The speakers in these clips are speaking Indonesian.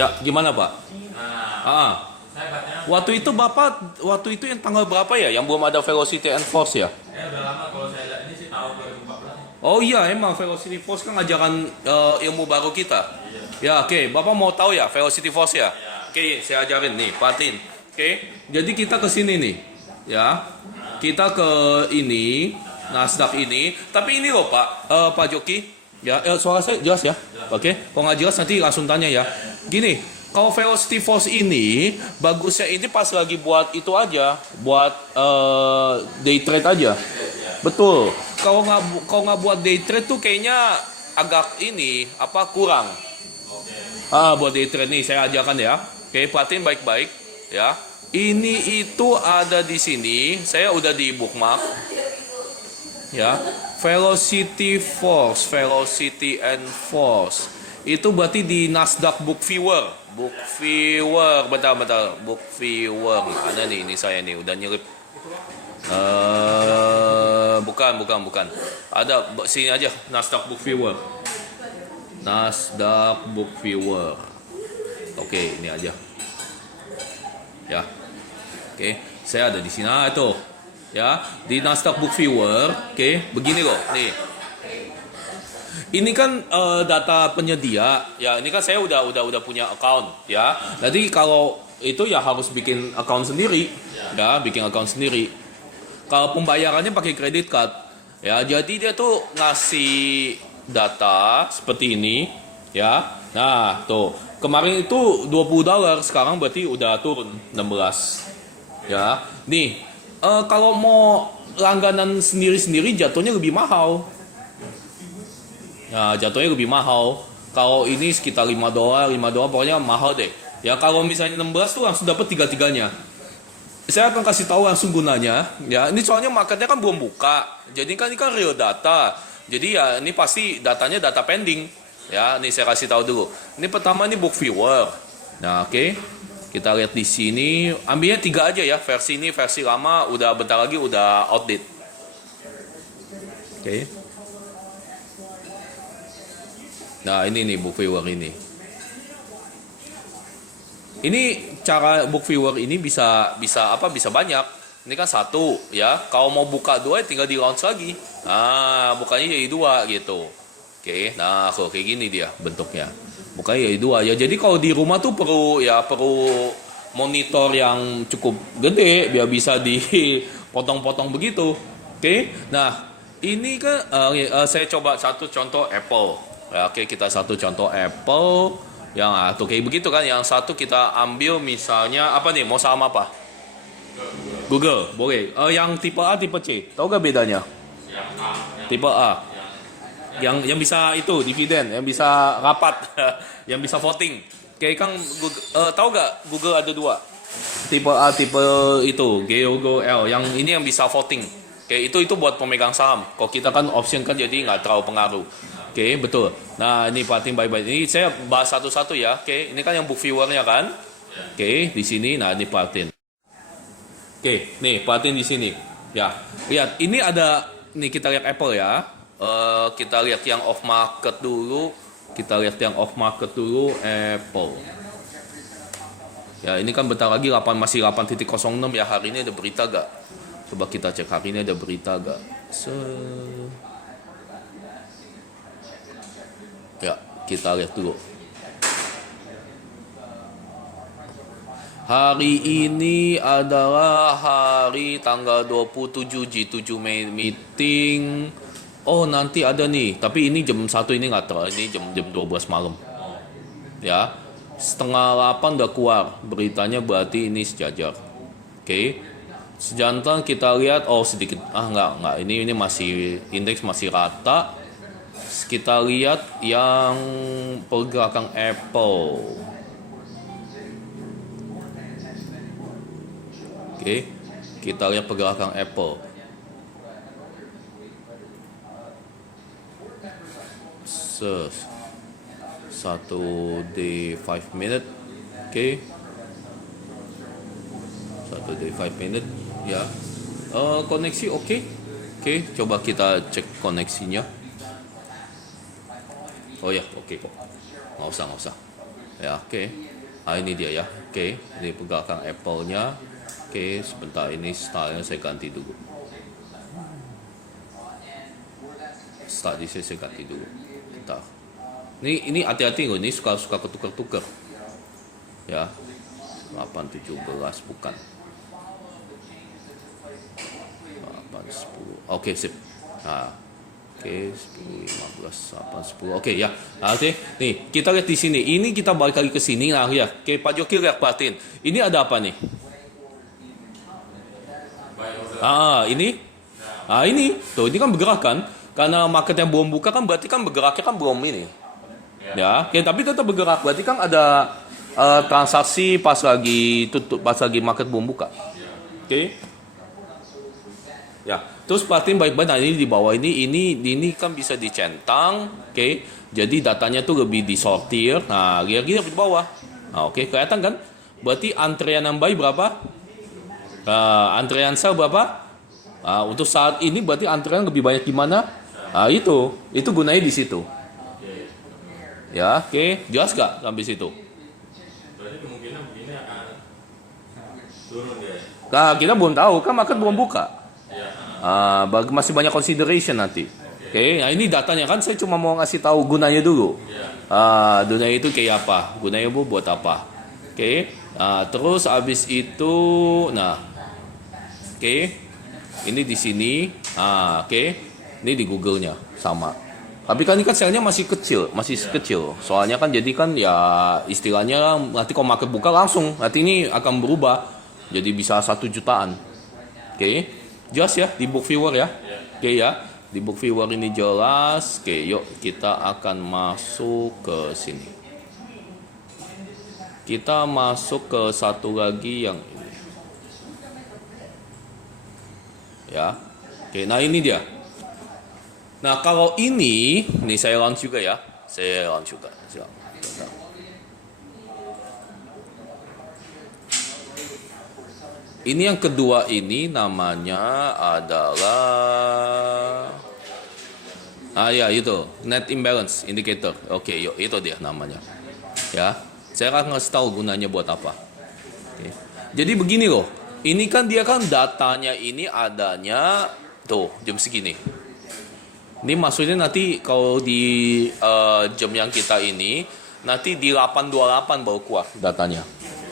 Ya, gimana Pak? Nah, Ah, saya katanya, waktu itu yang tanggal berapa ya? Yang belum ada velocity and force ya? udah lama kalau saya lihat ini sih tahun 2014. Oh iya, emang velocity force kan ajaran ilmu baru kita. Ya, oke. Bapak mau tahu ya velocity force ya? Oke, saya ajarin nih, Patin. Oke, jadi kita ke sini nih, ya. Kita ke ini, Nasdaq ini. Tapi ini loh Pak, Pak Joki. Ya, suara saya jelas ya? Oke, kalau nggak jelas nanti langsung tanya ya. Gini, kalau velocity force ini bagusnya ini pas lagi buat itu aja, buat day trade aja. Betul. Kalau nggak buat day trade tuh kayaknya agak ini apa kurang. Buat day trade nih saya ajarkan ya. Oke, perhatiin baik-baik ya. Ini itu ada di sini. Saya udah di bookmark. Ya. Velocity force, velocity and force. Itu berarti di Nasdaq Book Viewer. Book Viewer, bentar, Book Viewer. Ada nih, ini saya nih udah nyelip. Bukan. Ada sini aja, Nasdaq Book Viewer. Nasdaq Book Viewer. Oke, ini aja. Ya. Oke, saya ada di sini tuh. Ya, di Nasdaq Book Viewer. Oke, begini loh. Nih. Ini kan data penyedia. Ya, ini kan saya udah punya account, ya. Jadi kalau itu ya harus bikin account sendiri. Ya, bikin account sendiri. Kalau pembayarannya pakai credit card. Ya, jadi dia tuh ngasih data seperti ini, ya. Nah, tuh. Kemarin itu $20, sekarang berarti udah turun 16. Ya. Nih, kalau mau langganan sendiri-sendiri jatuhnya lebih mahal. Nah, jatuhnya lebih mahal. Kalau ini sekitar $5, pokoknya mahal deh. Ya, kalau misalnya 16 tuh langsung dapat tiga-tiganya. Saya akan kasih tahu langsung gunanya. Ya, ini soalnya marketnya kan belum buka. Jadi kan ini kan real data. Jadi ya ini pasti datanya data pending. Ya, ini saya kasih tahu dulu. Ini pertama ini book viewer. Nah, oke. Kita lihat di sini. Ambilnya 3 aja ya. Versi ini versi lama udah bentar lagi udah outdate. Oke. Nah, ini nih book viewer ini. Ini cara book viewer ini bisa banyak. Ini kan 1 ya. Kalau mau buka 2 tinggal di launch lagi. Nah, bukanya jadi 2 gitu. Oke. Nah, kalau kayak gini dia bentuknya. Bukanya jadi 2 ya. Jadi kalau di rumah tuh perlu monitor yang cukup gede biar bisa dipotong-potong begitu. Oke. Nah, ini kan saya coba satu contoh Apple. Ya, oke, kita satu contoh Apple yang tuh kayak begitu kan. Yang satu kita ambil misalnya apa nih? Mau sama apa? Google, boleh. Yang tipe A, tipe C. Tahu gak bedanya? Tipe A. Yang bisa itu dividen, yang bisa rapat, yang bisa voting. Kayak kan tahu gak Google ada 2. Tipe A, tipe itu Geogo L. Yang ini yang bisa voting. Kayak itu buat pemegang saham. Kalau kita kan option kan jadi nggak terlalu pengaruh. Oke, betul. Nah, ini perhatiin baik-baik. Ini saya bahas satu-satu ya. Oke, ini kan yang book viewernya kan. Oke, di sini. Nah, ini perhatiin. Oke, nih perhatiin di sini. Ya, lihat. Ini ada. Nih kita lihat Apple ya. Kita lihat yang off market dulu. Apple. Ya, ini kan bentar lagi masih 8.06 ya. Hari ini ada berita gak? Coba kita cek hari ini ada berita gak? Ya, kita lihat dulu. Hari ini adalah hari tanggal 27 G7 meeting. Oh, nanti ada nih. Tapi ini jam 1 ini nggak terlalu. Ini jam 12 malam. Ya, 7:30 udah keluar. Beritanya berarti ini sejajar. Oke. Sejantan kita lihat. Oh, sedikit. Nggak. Ini masih indeks masih rata. Kita lihat yang pergerakan Apple. Oke, kita lihat pergerakan Apple. Satu day 5 minute. Oke. 1 day 5 minute ya. Koneksi oke. Oke, coba kita cek koneksinya. Oh ya, oke kok. Nggak usah. Ya, oke. Ini dia ya. Oke, ini pergerakan Apple-nya. Oke, sebentar ini style-nya saya ganti dulu. Start di sini saya ganti dulu. Bentar. Ini hati-hati loh, ini suka ketukar-tukar. Ya. 817 bukan. 8 10. Oke, sip. Nah, oke, 10, 15, 8, 10. Oke ya. Oke, nih kita lihat di sini. Ini kita balik lagi ke sini. Nah, ya. Oke, Pak Joki lihat perhatiin. Ini ada apa nih? Ini. Ini. Tuh, ini kan bergerak kan? Karena marketnya belum buka kan berarti kan bergeraknya kan belum ini. Ya, oke, tapi tetap bergerak. Berarti kan ada transaksi pas lagi tutup, pas lagi market belum buka. Oke. Ya, terus perhatiin baik-baik. Nah, ini di bawah ini kan bisa dicentang, oke. Jadi datanya tuh lebih disortir. Nah, lihat di bawah. Nah, oke, kelihatan kan? Berarti antrean yang baik berapa? Antrean sell berapa? Untuk saat ini berarti antrean lebih banyak gimana? Itu gunanya di situ. Ya, oke, jelas gak sampai situ? Berarti kemungkinan begini akan turun dia. Nah, kita belum tahu kan market belum buka. Ya. Masih banyak consideration nanti. Oke, nah ini datanya kan saya cuma mau ngasih tahu gunanya dulu. Gunanya itu kayak apa? Gunanya buat apa? Oke. Terus abis itu, nah, oke, ini di sini. Oke, ini di Google-nya sama. Tapi kan ini kan selnya masih kecil. Soalnya kan jadi kan ya istilahnya nanti kalau market buka langsung, nanti ini akan berubah jadi bisa 1 jutaan. Oke, jelas ya di book viewer ya. Oke ya, di book viewer ini jelas. Oke, yuk kita akan masuk ke sini. Kita masuk ke satu lagi yang ini. Ya, oke, nah ini dia. Nah, kalau ini saya launch juga ya. Saya launch juga. Ini yang kedua ini namanya adalah ya itu net imbalance indicator. Oke, yuk itu dia namanya. Ya, saya akan ngasih tahu gunanya buat apa. Oke. Jadi begini loh. Ini kan dia kan datanya ini adanya tuh jam segini. Ini maksudnya nanti kalau di jam yang kita ini nanti di 8.28 baru keluar datanya.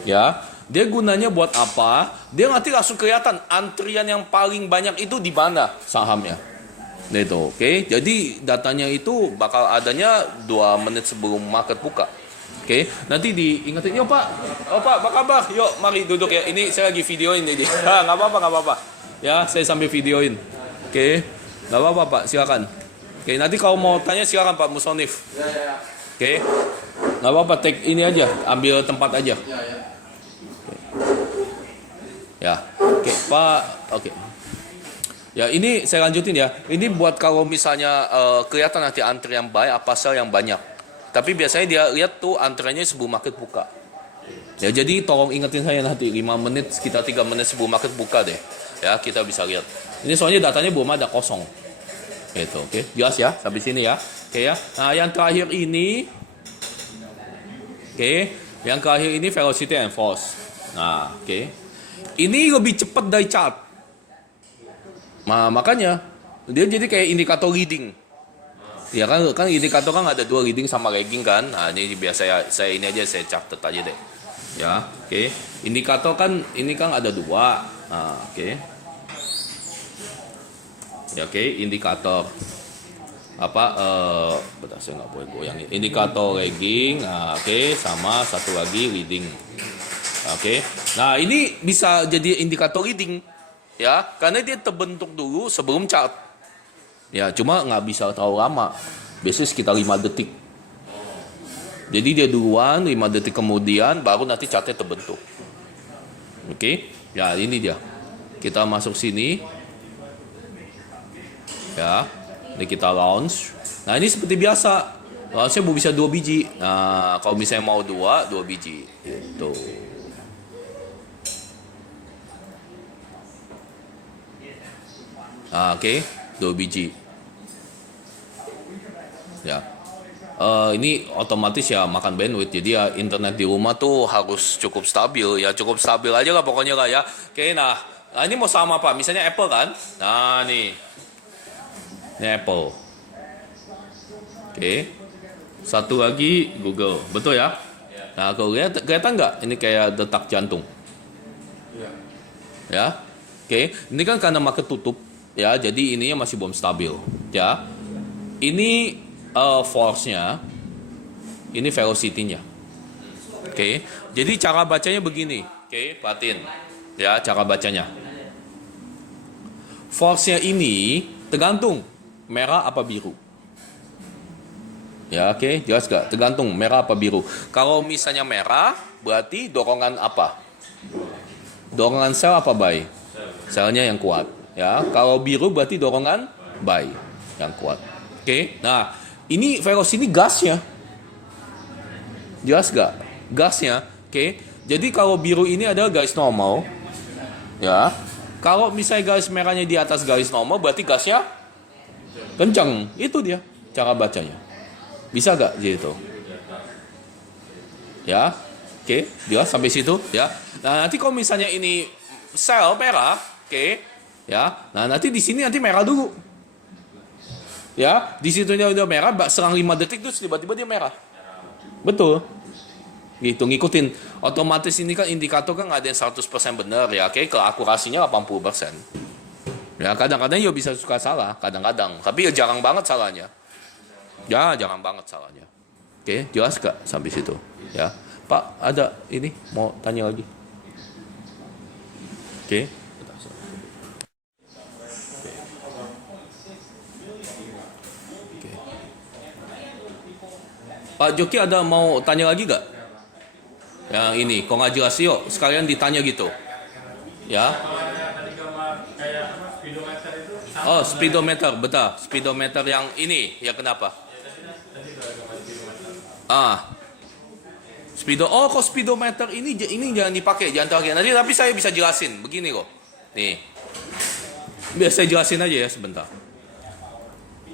Ya. Dia gunanya buat apa? Dia nanti langsung kelihatan antrian yang paling banyak itu di mana sahamnya. Itu, oke. Jadi datanya itu bakal adanya 2 menit sebelum market buka. Oke. Nanti diingetin, "Yo, Pak. Oh, Pak, apa kabar? Yuk, mari duduk ya. Ini saya lagi videoin ini." Enggak apa-apa. Ya, saya sambil videoin. Oke. Enggak apa-apa, Pak. Silakan. Oke, nanti kalau mau tanya silakan Pak Musonif. Oke. Enggak apa-apa, take ini aja, ambil tempat aja. Ya, oke Pak, oke. Ya ini saya lanjutin ya. Ini buat kalau misalnya kelihatan nanti antrian buy apa sell yang banyak. Tapi biasanya dia lihat tuh antriannya sebelum market buka. Ya jadi tolong ingetin saya nanti 5 menit sekitar 3 menit sebelum market buka deh. Ya kita bisa lihat. Ini soalnya datanya belum ada kosong. Gitu, oke. Jelas ya sampai sini ya. Oke ya. Nah yang terakhir ini, oke. Yang terakhir ini velocity and force. Nah, oke. Ini lebih cepat dari chart. Nah, makanya dia jadi kayak indikator leading. Ya kan indikator kan ada 2 leading sama lagging kan. Nah, ini biasa saya ini aja saya catat aja deh. Ya, oke. Indikator kan ini kan ada 2. Nah, oke. Ya, oke, indikator bentar saya nggak boleh goyang. Indikator lagging, nah, oke, sama satu lagi leading. Oke. Nah, ini bisa jadi indikator leading ya, karena dia terbentuk dulu sebelum chart. Ya, cuma nggak bisa terlalu lama. Biasanya sekitar 5 detik. Jadi dia duluan, 5 detik kemudian baru nanti chartnya terbentuk. Oke. Ya, ini dia. Kita masuk sini. Ya. Ini kita launch. Nah, ini seperti biasa. Launchnya bisa 2 biji. Nah, kalau misalnya mau 2 biji. Gitu. Oke, 2 biji. Ya. ini otomatis ya makan bandwidth. Jadi ya internet di rumah tuh harus cukup stabil. Ya cukup stabil aja lah pokoknya lah ya. Oke, nah ini mau sama apa? Misalnya Apple kan? Nah nih. Ini Apple. Oke. Satu lagi Google. Betul ya? Nah kalau kelihatan nggak? Ini kayak detak jantung. Ya. Oke. Ini kan karena market tutup. Ya, jadi ininya masih belum stabil. Ya. Ini force-nya, ini velocity-nya. Oke, jadi cara bacanya begini. Oke, perhatiin. Ya, cara bacanya. Force-nya ini tergantung merah apa biru. Ya, oke, jelas gak? Tergantung merah apa biru. Kalau misalnya merah, berarti dorongan apa? Dorongan sell apa buy? Sell-nya yang kuat. Ya, kalau biru berarti dorongan buy yang kuat. Oke, nah ini velocity gasnya. Jelas gak? Gasnya. Oke. Jadi kalau biru ini adalah garis normal. Ya. Kalau misalnya garis merahnya di atas garis normal, berarti gasnya kencang. Itu dia cara bacanya. Bisa gak gitu? Ya. Oke. Jelas sampai situ. Ya. Nah nanti kalau misalnya ini sel merah. Oke. Ya. Nah nanti di sini nanti merah dulu. Ya, di situnya udah merah, serang 5 detik terus tiba-tiba dia merah. Betul. Gitu, ngikutin. Otomatis ini kan indikator kan nggak ada yang 100% benar ya. Oke, keakurasinya 80%. Ya, kadang-kadang ya bisa suka salah, kadang-kadang. Tapi ya jarang banget salahnya. Ya, jarang banget salahnya. Oke, jelas gak sampai situ? Ya. Pak, ada ini mau tanya lagi. Oke. Pak Joki ada mau tanya lagi gak? Yang ini, kok nggak jelas yuk, sekalian ditanya gitu. Ya. Oh, speedometer, betul. Speedometer yang ini, ya kenapa? Kok speedometer ini jangan dipakai, jangan pakai. Nanti tapi saya bisa jelasin, begini kok. Nih. Biar saya jelasin aja ya sebentar.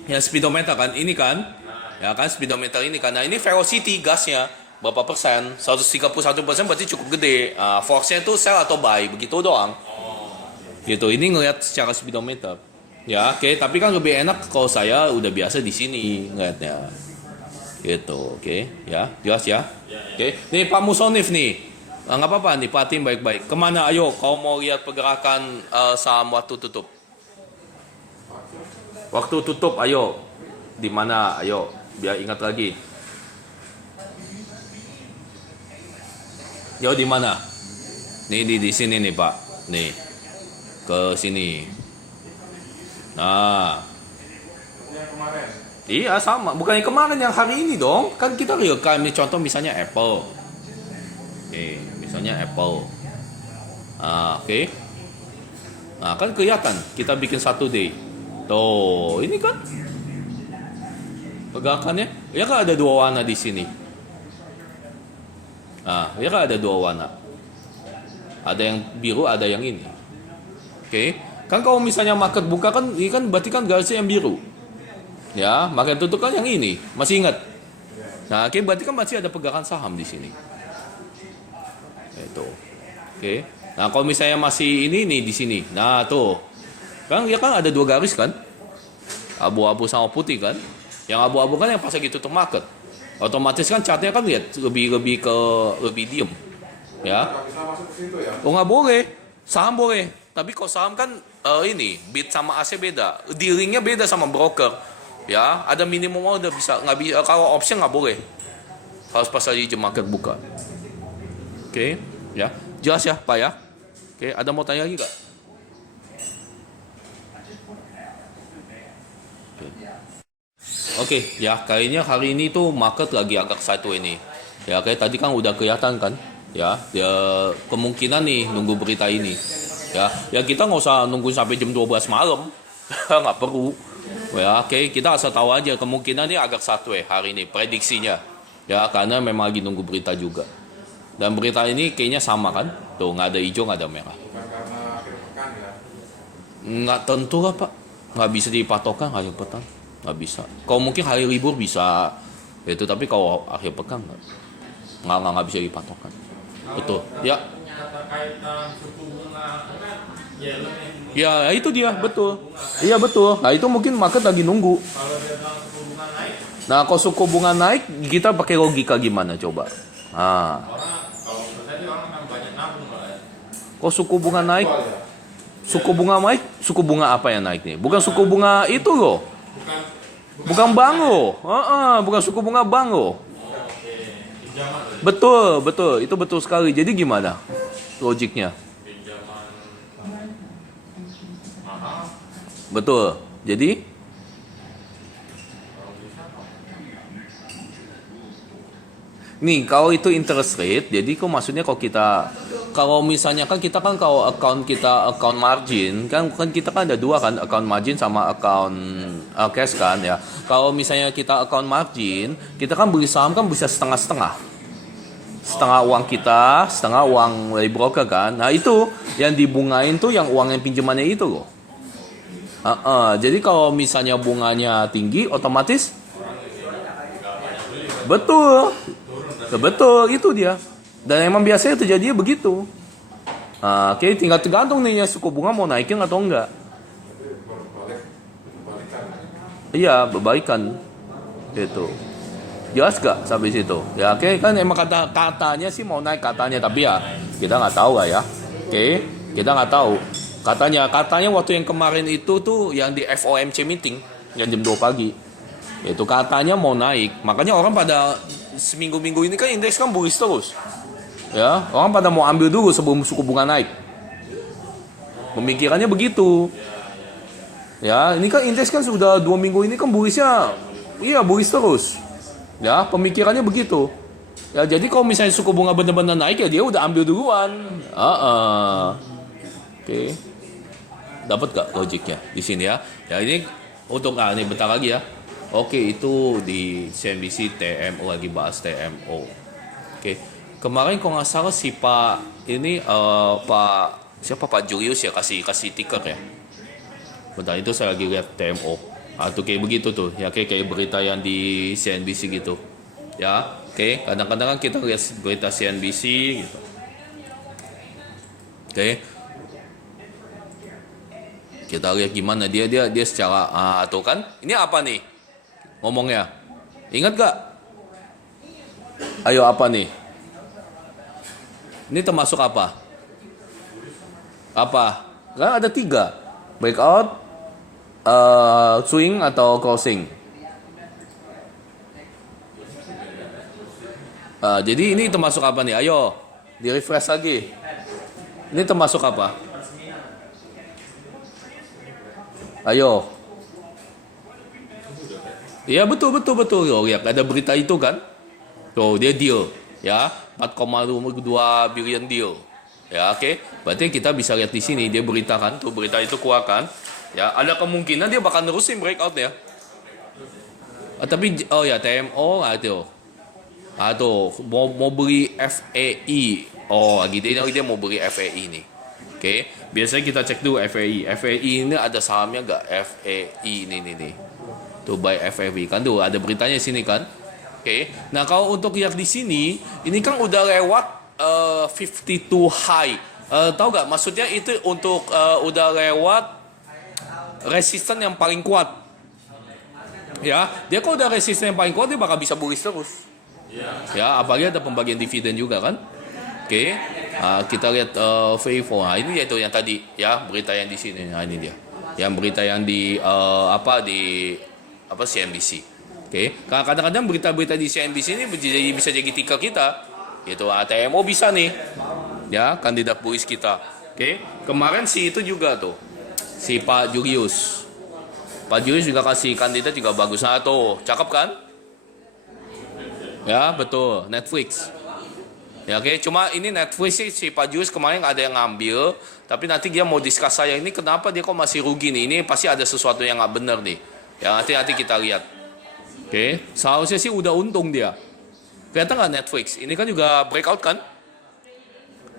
Ya speedometer kan, ini kan. Ya kan speedometer ini karena ini velocity gasnya berapa persen 131% berarti cukup gede. Force-nya itu sell atau buy begitu doang. Gitu. Ini ngelihat secara speedometer. Ya, oke. Tapi kan lebih enak kalau saya udah biasa di sini ngelihatnya. Gitu, oke. Ya, jelas ya. Oke. Nih Pak Musonif nih. Nggak apa-apa nih, perhatiin baik-baik. Kemana? Ayo, kau mau lihat pergerakan saham waktu tutup? Waktu tutup, ayo. Di mana? Ayo. Biar ingat lagi. Yo di mana? Nih di sini nih Pak. Nih. Ke sini. Nah. Yang kemarin. Iya sama. Bukan yang kemarin, yang hari ini dong. Kan kita real time. Contoh misalnya Apple. Oke, misalnya Apple. Oke. Nah kan kelihatan. Kita bikin 1 day. Tuh, ini kan. Pergerakannya, ya kan ada 2 warna di sini. Nah, ya kan ada 2 warna. Ada yang biru, ada yang ini. Oke, kan kalau misalnya market buka kan, ini kan berarti kan garisnya yang biru. Ya, market tutup kan yang ini. Masih ingat? Nah, oke, berarti kan masih ada pergerakan saham di sini. Itu. Oke. Nah, kalau misalnya masih ini nih di sini. Nah, tuh. Kan ya kan ada 2 garis kan? Abu-abu sama putih kan? Yang abu-abu kan yang pas lagi tutup market. Otomatis kan chartnya kan lihat lebih diem. Ya. Oh nggak boleh. Saham boleh. Tapi kalau saham kan ini bid sama AC beda. Dealingnya beda sama broker. Ya. Ada minimum udah bisa. Nggak bisa. Kalau option nggak boleh. Harus pas lagi jam market buka. Oke. Ya. Jelas ya Pak ya. Oke. Ada mau tanya lagi nggak? Oke, ya kayaknya hari ini tuh market lagi agak satu ini. Ya kayak tadi kan udah kelihatan kan, ya kemungkinan nih nunggu berita ini. Ya kita nggak usah nunggu sampai jam 12 malam, nggak perlu. Ya oke, kita asal tahu aja kemungkinan ini agak satu hari ini prediksinya. Ya karena memang lagi nunggu berita juga. Dan berita ini kayaknya sama kan, tuh nggak ada hijau nggak ada merah. Bukan karena akhir pekan ya. Nggak tentu lah Pak, nggak bisa dipatokan akhir pekan. Nggak bisa. Kalau mungkin hari libur bisa Itu tapi kalau akhir pekan nggak bisa dipatokan. Betul. Ya. Terkait suku bunga kan yellow nih. Ya itu dia betul. Iya betul. Nah itu mungkin market lagi nunggu. Kalau dia bilang suku bunga naik, Nah kalau suku bunga naik kita pakai logika gimana coba? Nah, orang kalau menurut saya sih orang akan banyak nabung lah ya. kok suku bunga naik? Suku bunga apa yang naik nih? Bukan suku bunga itu loh. Bukan Bukan bank loh. Bukan suku bunga bank loh. oke, pinjaman lah. Betul. Itu betul sekali. Jadi gimana logiknya? Pinjaman mahal. Betul. Jadi nih kalau itu interest rate, jadi kok maksudnya kalau misalnya kan kita kan kalau account margin kan kita kan ada dua kan, account margin sama account cash kan ya. Kalau misalnya kita account margin, kita kan beli saham kan bisa setengah-setengah. Setengah uang kita, setengah uang dari broker kan. Nah itu yang dibungain tuh yang uang yang pinjamannya itu loh. Jadi kalau misalnya bunganya tinggi, otomatis betul itu dia. Dan emang biasanya terjadinya begitu. Oke, tinggal tergantung nih ya suku bunga mau naikin atau enggak. Iya, berbaikan. Gitu. Jelas gak sampai situ? Ya oke, kan emang katanya sih mau naik katanya, tapi ya kita nggak tahu lah ya. Oke, kita nggak tahu. Katanya waktu yang kemarin itu tuh yang di FOMC meeting yang jam 2 pagi. Itu katanya mau naik. Makanya orang pada seminggu-minggu ini kan indeks kan bullish terus. Ya, orang pada mau ambil dulu sebelum suku bunga naik. Pemikirannya begitu. Ya, ini kan indeks kan sudah 2 minggu ini kan bullishnya, iya bullish terus. Ya, pemikirannya begitu. Ya, jadi kalau misalnya suku bunga benar-benar naik ya dia udah ambil duluan. Oke. Dapat gak logiknya di sini ya? Ya ini untuk ini bentar lagi ya. Oke, itu di CNBC TMO lagi bahas TMO. Oke. Kemarin kalau nggak salah si Pak ini Pak Julius ya kasih ticker ya. Bentar itu saya lagi lihat TMO. Tuh kayak begitu tuh. Ya kayak berita yang di CNBC gitu. Ya, oke. Kadang-kadang kan kita lihat berita CNBC gitu. Oke. Kita lihat gimana dia secara tuh kan. Ini apa nih? Ngomongnya. Ingat gak? Ayo apa nih? Ini termasuk apa? Apa? Kan ada 3. Breakout, swing atau closing. Jadi ini termasuk apa nih? Ayo, di refresh lagi. Ini termasuk apa? Ayo. Iya betul. Oh, ya, ada berita itu kan? Tuh dia deal, ya 4,2 billion deal. Ya oke. Berarti kita bisa lihat di sini dia beritakan tuh berita itu keluar kan? Ya ada kemungkinan dia bakal nerusin breakout ya. Tapi oh ya TMO itu. Tuh mau beli FEI. Oh gitu dia mau beli FEI nih. Oke. Biasanya kita cek dulu FEI. FEI ini ada sahamnya nggak? FEI ini nih. Tuh buy FEI kan tuh ada beritanya sini kan. Oke. Nah kalau untuk yang di sini ini kan udah lewat 52 high. Tahu nggak maksudnya itu untuk udah lewat resisten yang paling kuat. Ya, dia kalau udah resisten yang paling kuat dia bakal bisa bullish terus. Ya, apalagi ada pembagian dividen juga kan. Oke. Kita lihat V4. Nah, ini yaitu yang tadi ya berita yang di sini. Nah, ini dia. Yang berita yang di CNBC. Oke. Kadang-kadang berita-berita di CNBC ini bisa jadi ticker kita. Gitu. TMO bisa nih. Ya, kandidat bullish kita. Oke. Kemarin itu juga tuh. Si Pak Julius. Pak Julius juga kasih kandidat juga bagus. Nah, tuh, cakep kan? Ya, betul. Netflix. Ya oke, cuma ini Netflix sih si Pak Julius kemarin ada yang ngambil, tapi nanti dia mau discuss saya ini kenapa dia kok masih rugi nih? Ini pasti ada sesuatu yang nggak benar nih. Ya nanti kita lihat. Oke, seharusnya sih udah untung dia. Kelihatan nggak Netflix? Ini kan juga breakout kan?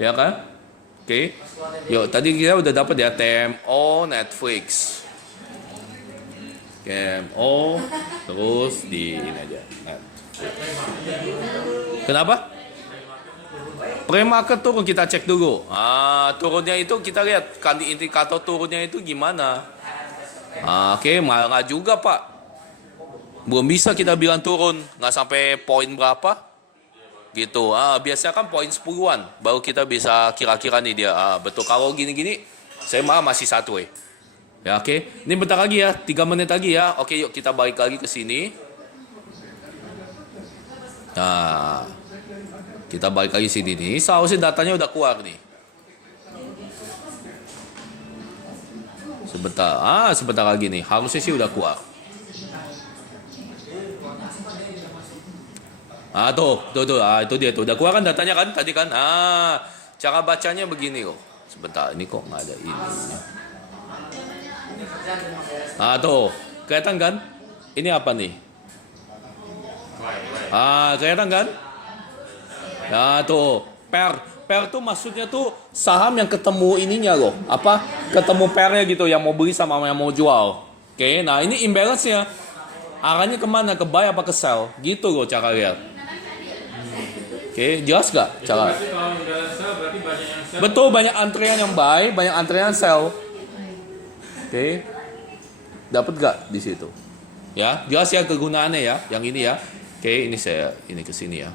Ya kan? Oke. Yuk, tadi kita udah dapat ya TMO Netflix. TMO terus di ini aja. Kenapa? Pre-market turun, kita cek dulu. Turunnya itu kita lihat kan di indikator turunnya itu gimana. Oke, nggak juga Pak. Belum bisa kita bilang turun, nggak sampai poin berapa. Gitu. Biasanya kan poin 10-an baru kita bisa kira-kira nih dia. Betul, kalau gini-gini saya malah masih satu Ya, oke. Ini bentar lagi ya, 3 menit lagi ya. Oke, yuk kita balik lagi ke sini. Nah, kita balik lagi sini nih. Seharusnya datanya udah keluar nih. Sebentar lagi nih. Harusnya sih udah keluar. Tuh. Itu dia tuh. Udah keluar kan datanya kan tadi kan? Cara bacanya begini kok. Sebentar, ini kok nggak ada ini. Tuh. Kelihatan kan? Ini apa nih? Kelihatan kan? Tuh, per tuh maksudnya tuh saham yang ketemu ininya loh. Apa? Ketemu pernya gitu, yang mau beli sama yang mau jual. Oke, nah ini imbalance-nya. Arahnya kemana? Ke buy apa ke sell? Gitu loh cara lihat. Oke, jelas gak cara? Berarti kalau udah sell berarti banyak yang sell. Betul, banyak antrian yang buy, banyak antrian yang sell. Oke. Dapat gak di situ? Ya, jelas ya kegunaannya ya, yang ini ya. Oke, ini ke sini ya.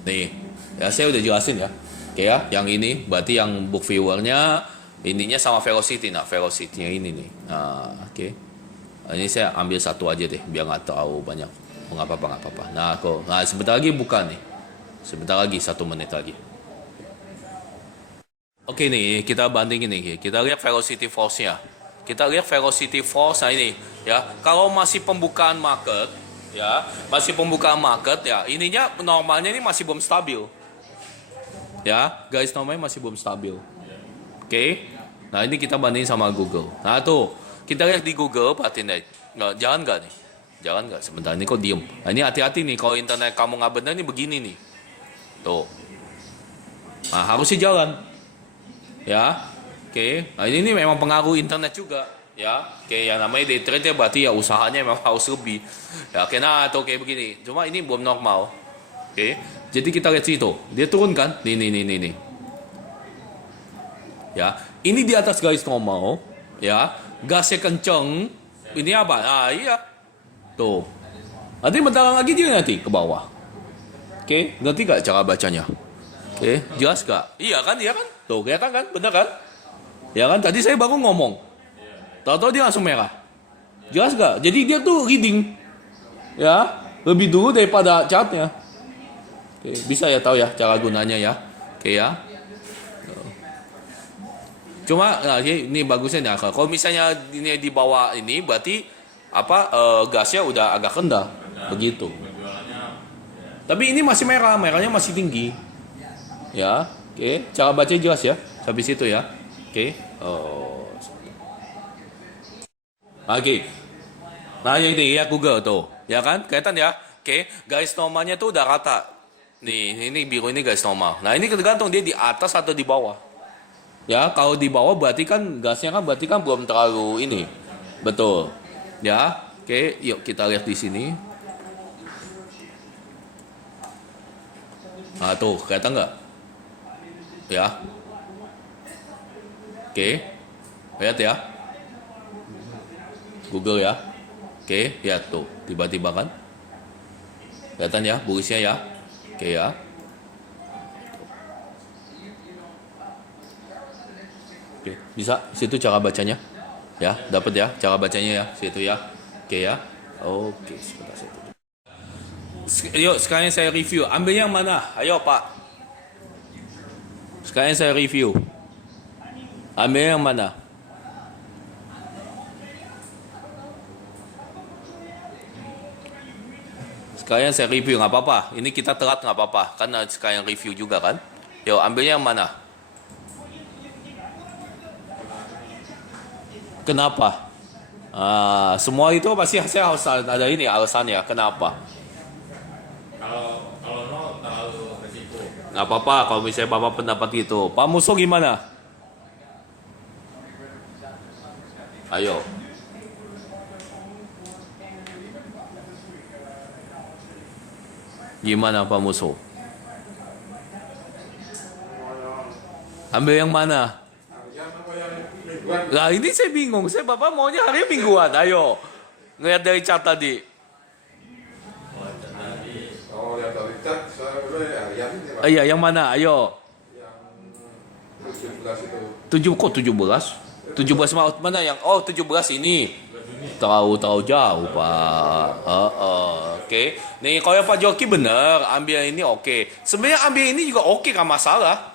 Nih, ya saya udah jelasin ya. Oke ya, yang ini berarti yang book viewernya ininya sama velocity. Nah, velocity-nya ini nih. Nah, oke. Ini saya ambil satu aja deh, biar nggak terlalu banyak. Nggak apa-apa. Nah, sebentar lagi buka nih. Sebentar lagi, 1 menit lagi. Oke nih, kita bandingin nih. Kita lihat velocity force-nya. Kita lihat velocity force, nah ini ya. Kalau masih pembukaan market, ya, ininya normalnya ini masih belum stabil. Ya, guys, normalnya masih belum stabil. Oke. Nah, ini kita bandingin sama Google. Nah, tuh, kita lihat di Google, perhatiin deh. Jangan nggak nih? Jangan nggak? Sebentar, ini kok diem. Nah, ini hati-hati nih, kalau internet kamu nggak benar nih begini nih. Tuh. Nah, harusnya jalan. Ya, oke. Nah, ini memang pengaruh internet juga. Ya, oke, yang namanya day trade ya berarti ya usahanya memang harus lebih. Ya, oke, nah, tuh kayak begini. Cuma ini belum normal. Oke. Jadi kita lihat situ. Dia turun kan? Nih. Ya, ini di atas garis normal. Ya, gasnya kenceng. Ini apa? Iya. Tuh. Nanti bentar lagi dia nanti ke bawah. Oke, ngerti gak cara bacanya? Oke, jelas gak? Iya kan? Tuh, kelihatan kan? Bener kan? Ya kan? Tadi saya baru ngomong. Tahu-tahu dia langsung merah. Jelas gak? Jadi dia tuh reading. Ya, lebih dulu daripada chartnya. Oke, bisa ya tahu ya cara gunanya ya. Oke ya. Cuma ini bagusnya nih. Kalau misalnya ini di bawah ini berarti gasnya udah agak rendah. Begitu. Tapi ini masih merah, merahnya masih tinggi. Ya, oke. Cara baca jelas ya. Habis itu ya. Oke. Oke. Nah, ini ya Google tuh. Ya kan? Kelihatan ya? Oke. Garis normalnya tuh udah rata. Nih, ini biru ini garis normal. Nah, ini tergantung dia di atas atau di bawah. Ya, kalau di bawah berarti kan gasnya kan berarti kan belum terlalu ini. Betul. Ya. Oke, yuk kita lihat di sini. Nah, tuh, kelihatan nggak? Ya. Oke. Lihat ya. Google ya. Oke, lihat tuh. Tiba-tiba kan. Kelihatan ya, bullish-nya ya. Oke ya. Oke, bisa situ cara bacanya. Ya, dapat ya cara bacanya ya, situ ya. Oke ya. Oke, sebentar saya tutup. Yuk, sekarang saya review. Ambil yang mana? Ayo, Pak. Sekarang saya review. Ambil yang mana? Sekarang saya review, nggak apa-apa. Ini kita telat nggak apa-apa. Kan sekarang review juga kan. Yuk, ambilnya yang mana? Kenapa? Semua itu pasti saya harus ada ini alasannya. Kenapa? Kalau no terlalu resiko. Nggak apa-apa kalau misalnya Bapak pendapat gitu. Pak Musuh gimana? Ayo. Gimana Pak Muso? Ambil yang mana? Lah ini saya bingung. Saya Bapak maunya hari mingguan. Ayo. Ngeliat dari cat tadi. Oh, lihat dari cat, saya harian ini Pak. Iya, yang mana? Ayo. Yang 17 itu. 17? 17 mana yang? Oh, 17 ini. Tahu jauh, Pak. Oke. Nih, kalau Pak Joki bener, ambil ini oke. Sebenarnya ambil ini juga oke, kan masalah.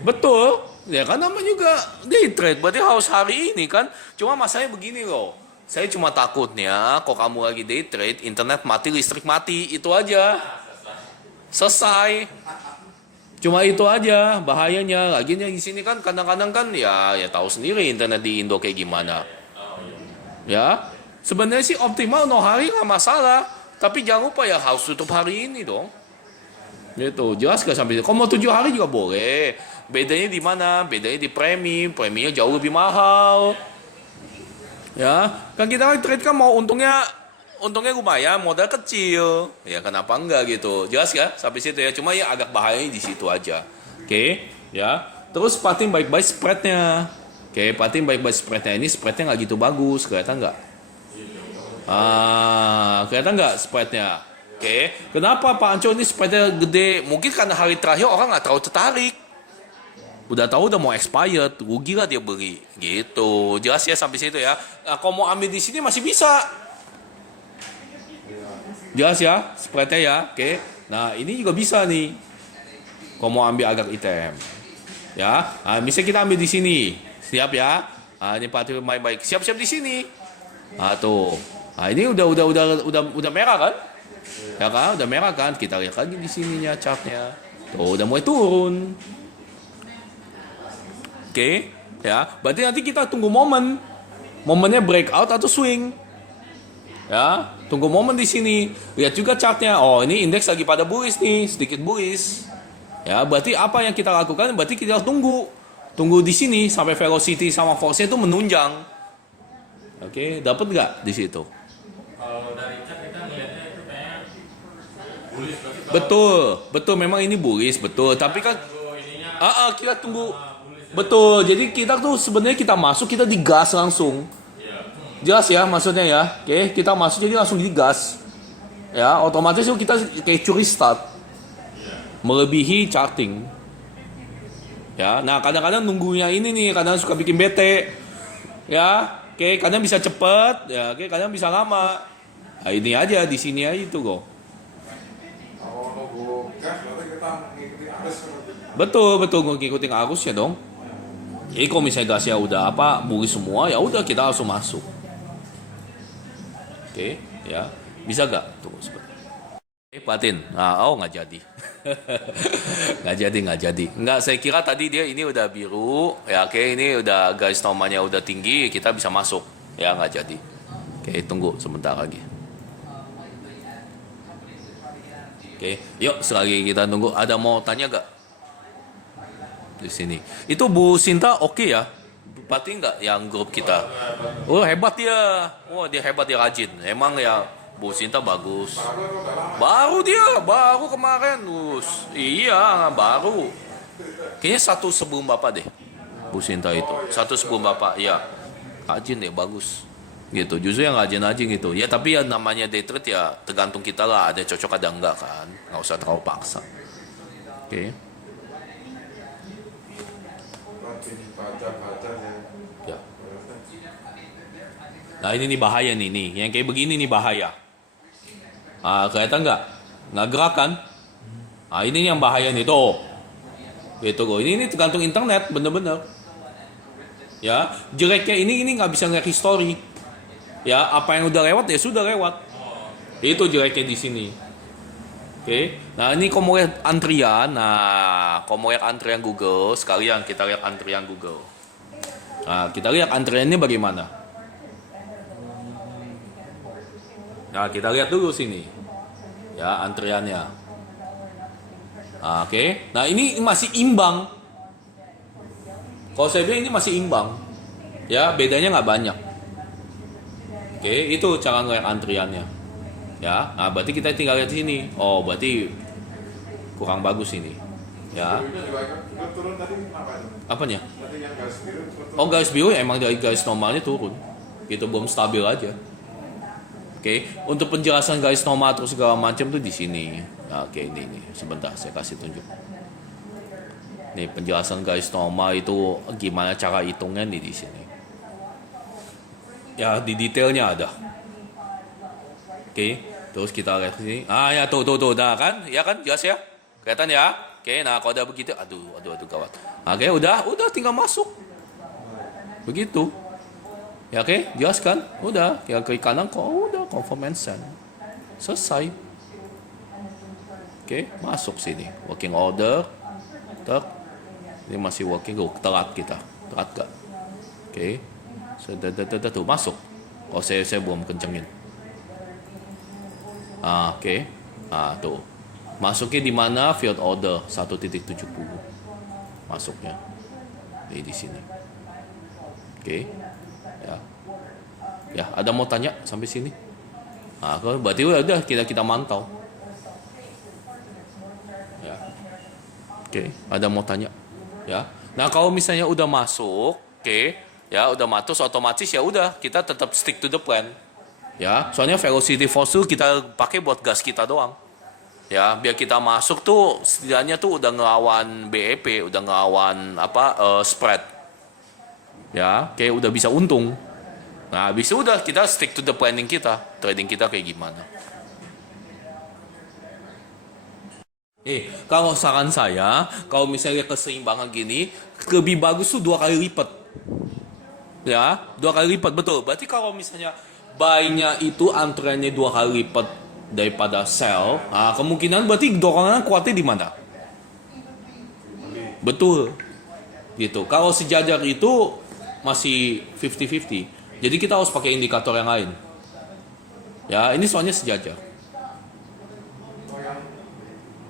Betul. Ya kan namanya juga day trade. Berarti harus hari ini kan. Cuma masalahnya begini loh. Saya cuma takutnya kalau kamu lagi day trade, internet mati, listrik mati, itu aja. Selesai. Cuma itu aja bahayanya. Lagian di sini kan kadang-kadang kan ya tahu sendiri internet di Indo kayak gimana. Ya. Sebenarnya sih optimal 0 hari nggak masalah. Tapi jangan lupa ya harus tutup hari ini dong. Gitu. Jelas gak sampai itu? Kalau mau 7 hari juga boleh. Bedanya di mana? Bedanya di preminya jauh lebih mahal. Ya, kan kita trade kan mau untungnya lumayan, modal kecil. Ya kenapa enggak gitu? Jelas ya sampai situ ya. Cuma ya agak bahayanya di situ aja. Oke, ya. Terus patin baik-baik spreadnya. Oke, patin baik-baik spreadnya. Ini spreadnya nggak gitu bagus, kelihatan nggak? Kelihatan nggak spreadnya? Oke, kenapa Pak Anco ini spreadnya gede? Mungkin karena hari terakhir orang nggak terlalu tertarik. Udah tahu udah mau expired, rugi lah dia beli. Gitu. Jelas ya sampai situ ya. Nah, kalau mau ambil di sini masih bisa. Jelas ya, spreadnya ya. Oke. Nah, ini juga bisa nih. Kalau mau ambil agak item. Ya. Nah, bisa kita ambil di sini. Siap ya. Nah, ini patut baik-baik. Siap-siap di sini. Nah, tuh. Nah, ini udah merah kan? Ya kan? Udah merah kan? Kita lihat lagi di sininya chartnya. Tuh, udah mulai turun. Oke, ya. Berarti nanti kita tunggu momennya breakout atau swing. Ya, tunggu momen di sini. Lihat juga chartnya. Oh, ini indeks lagi pada bullish nih, sedikit bullish. Ya, berarti apa yang kita lakukan? Berarti kita tunggu di sini sampai velocity sama force-nya itu menunjang. Oke, dapat nggak di situ? Kalau dari cat kita ngeliatnya itu kayak bullish berarti kalau Betul, memang ini bullish, betul. Tapi kan, tunggu ininya kita tunggu. bullish ya. Betul, jadi kita tuh sebenarnya kita masuk, kita digas langsung. Iya. Jelas ya maksudnya ya. Oke, kita masuk jadi langsung digas. Ya, otomatis itu kita kayak curi start. Melebihi charting. Ya, nah kadang-kadang nunggunya ini nih, kadang suka bikin bete. Ya, oke, kadang bisa cepet, ya, oke, kadang bisa lama. Nah, ini aja di sini aja itu kok. Kalau nunggu gas, berarti kita mengikuti arus. Betul, ngikutin arusnya dong. Jadi kalau misalnya gasnya udah bullish semua, ya udah kita langsung masuk. Oke, ya. Bisa gak? Tunggu sebentar. Patin. Nggak jadi. nggak jadi. Nggak, saya kira tadi dia ini udah biru. Ya, oke, ini udah garis nomornya udah tinggi, kita bisa masuk. Ya, nggak jadi. Oke, tunggu sebentar lagi. Oke, yuk selagi kita tunggu. Ada mau tanya gak? Di sini. Itu Bu Sinta oke ya? Pati nggak yang grup kita? Oh hebat dia. Oh dia hebat, dia rajin. Emang ya Bu Sinta bagus. Baru kemarin. Iya baru. Kayaknya 1 sebelum Bapak deh. Bu Sinta itu. 1 sebelum Bapak. Iya. Rajin deh, bagus. Gitu. Justru yang rajin gitu. Ya tapi ya namanya day trade ya tergantung kita lah. Ada cocok ada enggak kan. Nggak usah terlalu paksa. Oke. Baca Ya. Nah ini nih bahaya nih. Yang kayak begini nih bahaya. Kelihatan nggak? Nggak gerak kan? Ini yang bahaya nih tuh. Gitu kok. Ini tergantung internet bener-bener. Ya, jeleknya ini nggak bisa ngeliat history. Ya, apa yang udah lewat ya sudah lewat. Itu jeleknya di sini. Oke. Nah, ini kalau mau lihat antrian. Nah, kalau mau lihat antrian Google, sekalian kita lihat antrian Google. Nah, kita lihat antriannya bagaimana. Nah, kita lihat dulu sini. Ya, antriannya. Oke. Nah, ini masih imbang. Kalau saya bilang ini masih imbang. Ya, bedanya nggak banyak. Oke, itu cara ngeliat antriannya. Ya, nah berarti kita tinggal lihat sini. Oh, berarti kurang bagus ini. Ya, Birunya juga ikut turun tadi kenapa itu? apanya? Tadi yang garis biru ikut turun. Oh, garis biru emang dari garis normalnya turun. Gitu, belum stabil aja. Oke, untuk penjelasan garis normal terus segala macam tuh di sini. Nah, oke, ini sebentar saya kasih tunjuk. Nih penjelasan garis normal itu gimana cara hitungnya nih di sini. Ya di detailnya ada. Oke, terus kita lihat sini. Ah ya tuh dah kan, ya kan jelas ya, kelihatan ya. Oke, nah kalau udah begitu, aduh gawat. Oke, udah tinggal masuk. Begitu. Ya oke, jelas kan? Udah, ya klik kanan kok udah confirm and send. Selesai. Oke, masuk sini. Working order. Tek. Ini masih working, telat kita. Telat gak? Oke. Sudah tuh masuk. Oh, saya belum kencengin. Oke. Tuh. Masuknya di mana? Field order 1.70. Masuknya. Di sini. Oke. Ya, ada mau tanya sampai sini? Kalau berarti udah kita mantau. Ya. Oke, ada mau tanya? Ya. Nah, kalau misalnya udah masuk, ya udah matus otomatis ya udah kita tetap stick to the plan. Ya, soalnya velocity force tuh kita pakai buat gas kita doang. Ya, biar kita masuk tuh setidaknya tuh udah ngelawan BEP, udah ngelawan spread. Ya, kayak udah bisa untung. Nah, habis itu udah kita stick to the planning kita, trading kita kayak gimana. Kalau saran saya, kalau misalnya keseimbangan gini, lebih bagus tuh 2 kali lipat. Ya, 2 kali lipat, betul. Berarti kalau misalnya buy-nya itu antrennya 2 kali lipat daripada sell, kemungkinan berarti dorongan kuatnya di mana? Betul. Gitu. Kalau sejajar itu masih 50-50. Jadi kita harus pakai indikator yang lain. Ya, ini soalnya sejajar. Oh, yang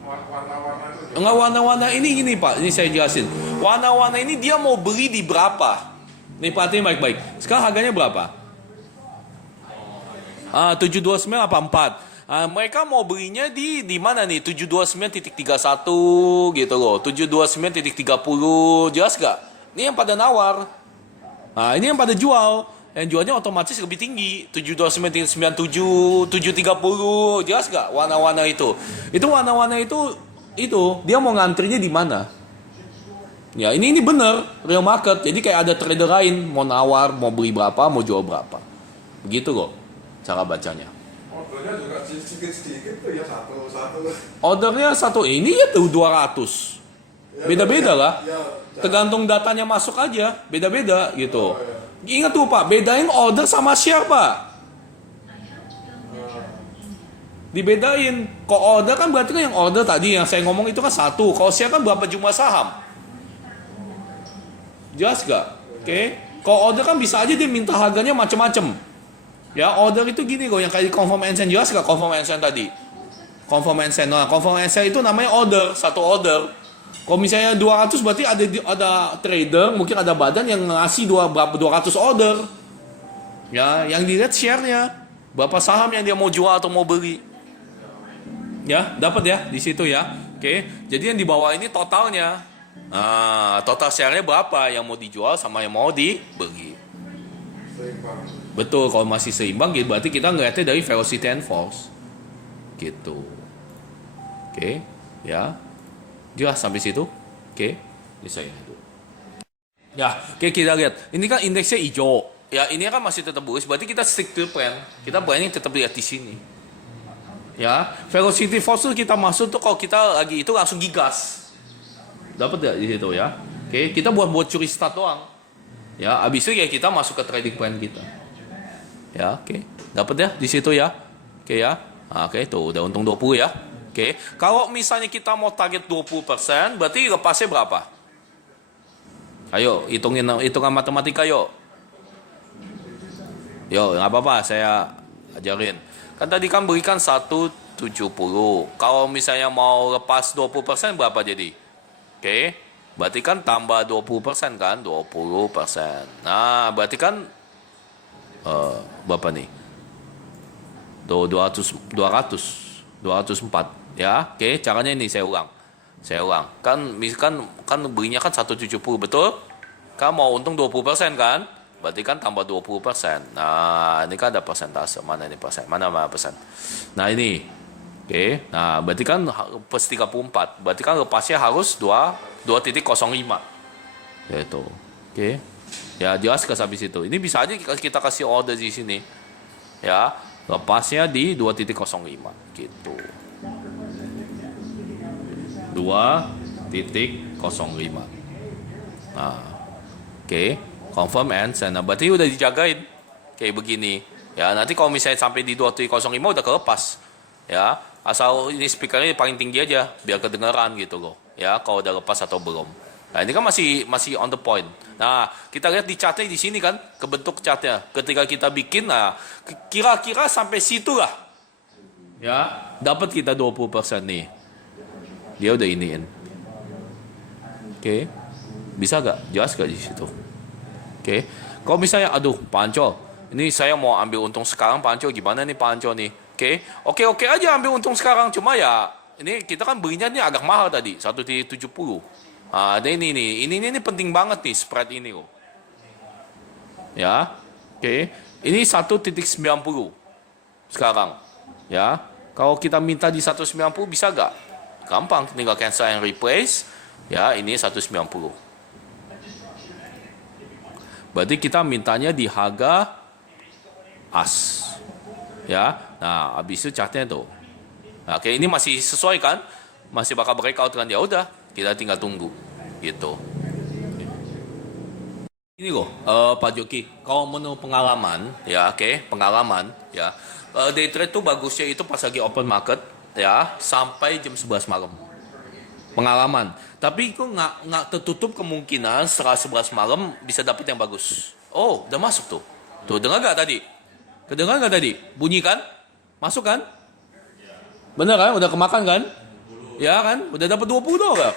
warna-warna itu. Enggak, warna-warna ini gini Pak, ini saya jelasin. Warna-warna ini dia mau beli di berapa? Nih perhatiin baik-baik. Sekarang harganya berapa? 72984. Mereka mau belinya di mana nih? 729.31 gitu loh. 729.30. Jelas gak? Ini yang pada nawar. Nah, ini yang pada jual. Yang jualnya otomatis lebih tinggi. 729.97, 730. Jelas gak warna-warna itu? Itu warna-warna itu dia mau ngantrinya di mana? Ya, ini bener real market. Jadi kayak ada trader lain mau nawar, mau beli berapa, mau jual berapa. Begitu loh cara bacanya. Ordernya juga sedikit-sedikit tuh ya, satu. Ordernya satu ini ya tuh 200. Beda-beda lah. Ya, Tergantung datanya masuk aja, beda-beda gitu. Ingat tuh Pak, bedain order sama share Pak. Dibedain. Kok order kan berarti kan yang order tadi yang saya ngomong itu kan satu. Kalau share kan berapa jumlah saham? Jelas gak? Oke. Kalau order kan bisa aja dia minta harganya macam-macam. Ya, order itu gini kok yang kayak confirm and send. Jelas gak confirm and send tadi? Confirm and send. Nah, confirm and send itu namanya order, satu order. Kalau misalnya 200 berarti ada trader, mungkin ada badan yang ngasih 200 order. Ya, yang dilihat share-nya. Berapa saham yang dia mau jual atau mau beli. Ya, dapat ya di situ ya. Oke. Jadi yang di bawah ini totalnya. Nah, total share-nya berapa yang mau dijual sama yang mau dibeli. seimbang. Betul, kalau masih seimbang gitu berarti kita ngeliatnya dari velocity and force. Gitu. Oke, ya. Jelas sampai situ? Oke. Ini saya itu. Ya, oke kita lihat. Ini kan indeksnya hijau. Ya, ini kan masih tetap bullish. Berarti kita stick to plan. Kita planning tetap lihat di sini. Ya, velocity force tuh kita masuk tuh kalau kita lagi itu langsung gigas. Dapat ya di situ ya. Oke, kita buat curi start doang. Ya, abis itu ya kita masuk ke trading plan kita. Ya, oke. Dapat ya di situ ya. Oke ya. Nah, oke, tuh udah untung 20 ya. Oke, kalau misalnya kita mau target 20%, berarti lepasnya berapa? Ayo, hitungan matematika yuk. Yo, nggak apa-apa, saya ajarin. Kan tadi kan berikan 170. Kalau misalnya mau lepas 20% berapa jadi? Oke, berarti kan tambah 20% kan? 20%. Nah, berarti kan berapa nih? 204 ya. Oke, caranya ini saya ulang. Kan belinya kan 170 betul? Kan mau untung 20% kan? Berarti kan tambah 20%. Nah, ini kan ada persentase. Mana ini persen? Mana persen? Nah, ini. Oke. Nah, berarti kan plus 34. Berarti kan lepasnya harus 2.05. Yaitu. Oke. Ya, jelas ke habis itu. Ini bisa aja kita kasih order di sini. Ya, lepasnya di 2.05 gitu. 2.05. Nah, oke. Confirm and send. Nah, berarti udah dijagain kayak begini. Ya, nanti kalau misalnya sampai di 2.05 udah kelepas. Ya, asal ini speakernya paling tinggi aja biar kedengeran gitu loh. Ya, kalau udah lepas atau belum. Nah, ini kan masih on the point. Nah, kita lihat di chartnya di sini kan, kebentuk chartnya. Ketika kita bikin, nah kira-kira sampai situ lah. Ya, dapat kita 20% nih. Dia udah iniin. Oke. Bisa gak? Jelas gak di situ? Oke. Kalau misalnya, aduh, Panco, ini saya mau ambil untung sekarang, Panco, gimana nih Panco nih? Oke aja ambil untung sekarang. Cuma ya, ini kita kan belinya nih agak mahal tadi, 1.70. Nah, ini penting banget nih spread ini loh. Ya, oke. Ini 1.90 sekarang. Ya, kalau kita minta di 190 bisa gak? Gampang, tinggal cancel and replace. Ya, ini 190. Berarti kita mintanya di harga as. Ya, nah habis itu chartnya tuh. Nah, oke, ini masih sesuai kan? Masih bakal breakout kan? Ya udah, kita tinggal tunggu gitu. Ini loh, Pak Joki, kalau menurut pengalaman, ya oke, pengalaman, ya, day trade tuh bagusnya itu pas lagi open market, ya, sampai jam 11 malam. Pengalaman. Tapi itu nggak tertutup kemungkinan setelah 11 malam bisa dapat yang bagus. Oh, udah masuk tuh. Tuh, dengar gak tadi? Kedengar gak tadi? Bunyi kan? Masuk kan? Bener kan? Udah kemakan kan? Ya kan? Udah dapat 20 tuh gak?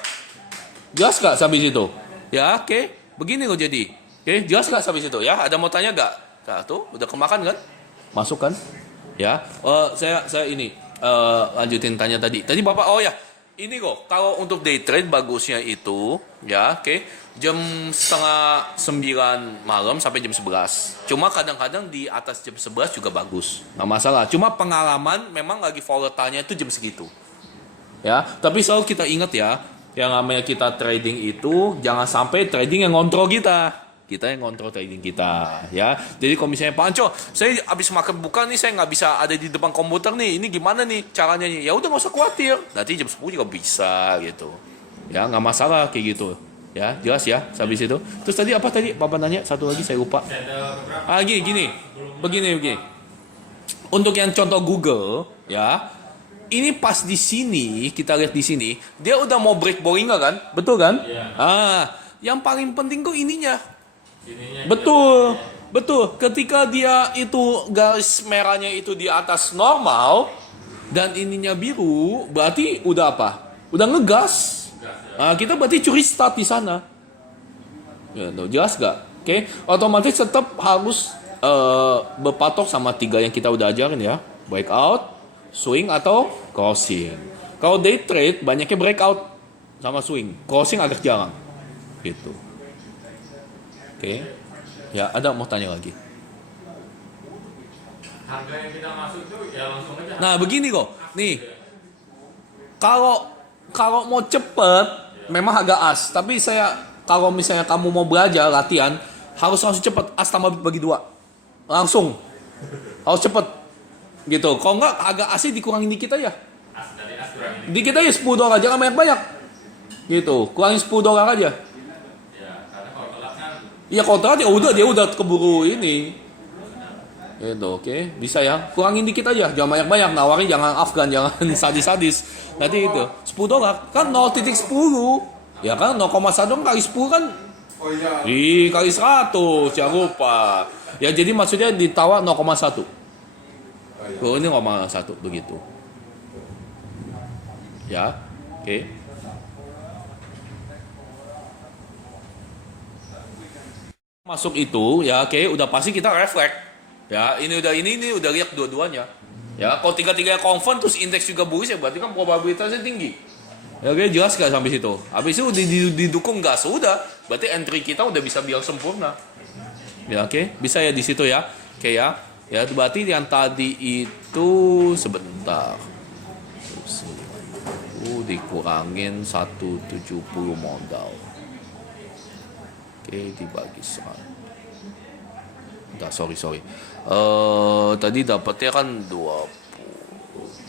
Jelas gak sampai situ? Ya, oke. Begini loh jadi. Oke, jelas gak sampai situ? Ya, ada mau tanya gak? Nah, tuh, udah kemakan kan? Masuk kan? Ya. Saya ini lanjutin tanya tadi. Tadi Bapak, oh ya. Ini kok, kalau untuk day trade bagusnya itu, ya, oke, jam setengah 9 malam sampai jam 11. Cuma kadang-kadang di atas jam 11 juga bagus, nggak masalah. Cuma pengalaman memang lagi volatile-nya itu jam segitu. Ya, tapi selalu kita ingat ya, yang namanya kita trading itu jangan sampai trading yang ngontrol kita. Kita yang ngontrol trading kita, ya. Jadi kalau misalnya Panco, saya habis makan buka nih, saya nggak bisa ada di depan komputer nih. Ini gimana nih caranya nih? Ya udah nggak usah khawatir. Nanti jam 10 juga bisa gitu. Ya nggak masalah kayak gitu. Ya jelas ya. Habis itu. Terus tadi apa tadi? Bapak nanya satu lagi saya lupa. Gini. Begini. Untuk yang contoh Google, ya. Ini pas di sini kita lihat di sini, dia udah mau break bowing kan? Betul kan? Iya. Yang paling penting tuh ininya. Betul. Ketika dia itu garis merahnya itu di atas normal dan ininya biru, berarti udah apa? Udah ngegas. Nah, kita berarti curi start di sana. Ya, jelas gak? Oke, otomatis tetap harus berpatok sama 3 yang kita udah ajarin ya. Breakout, swing atau crossing. Kalau day trade banyaknya breakout sama swing. Crossing agak jarang. Gitu. Oke. Ya, ada mau tanya lagi. Harga yang kita masuk tuh ya langsung aja. Nah, begini kok. Nih. Kalau mau cepet memang agak as, tapi kalau misalnya kamu mau belajar latihan harus langsung cepet, as tambah bagi 2. Langsung. Harus cepet. Gitu. Kalau enggak agak asih dikurangin dikit aja. Dari as kurangin. Dikit aja $10, jangan banyak-banyak. Gitu. Kurangin $10 aja. Iya kontrak ya udah dia udah keburu ini. Gitu, oke. Bisa ya. Kurangin dikit aja, jangan banyak-banyak. Nawarin jangan Afgan, jangan sadis-sadis. Nanti itu $10 kan 0.10. Ya kan 0,1 kali 10 kan Oh iya. kali 100, jangan lupa. Ya jadi maksudnya ditawar 0,1. Oh, ini 0,1 begitu. Ya. Oke. Masuk itu ya oke, udah pasti kita refleks. Ya, ini udah lihat dua-duanya. Ya, kalau tiga-tiganya confirm terus indeks juga bullish ya berarti kan probabilitasnya tinggi. Ya, oke, jelas gak sampai situ? Habis itu didukung gas udah, berarti entry kita udah bisa bilang sempurna. Ya, oke, bisa ya di situ ya. Oke ya. Ya, berarti yang tadi itu sebentar. Dikurangin 170 modal. Oke, dibagi 100. Enggak, sorry. Tadi dapatnya kan 20.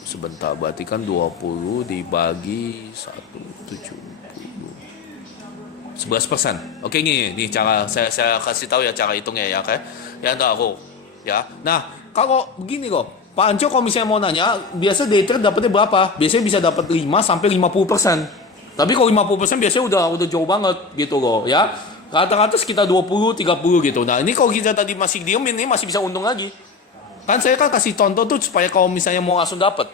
Sebentar, berarti kan 20 dibagi 170. 11%. Oke, ini cara saya kasih tahu ya cara hitungnya ya, oke. Ya, entar aku. Ya. Nah, kalau begini kok. Pak Anco kalau misalnya mau nanya, biasa day trade dapatnya berapa? Biasanya bisa dapat 5 sampai 50%. Tapi kalau 50% biasanya udah jauh banget gitu loh, ya. Rata-rata sekitar 20, 30 gitu. Nah, ini kalau kita tadi masih diemin ini masih bisa untung lagi. Kan saya kan kasih contoh tuh supaya kalau misalnya mau langsung dapat.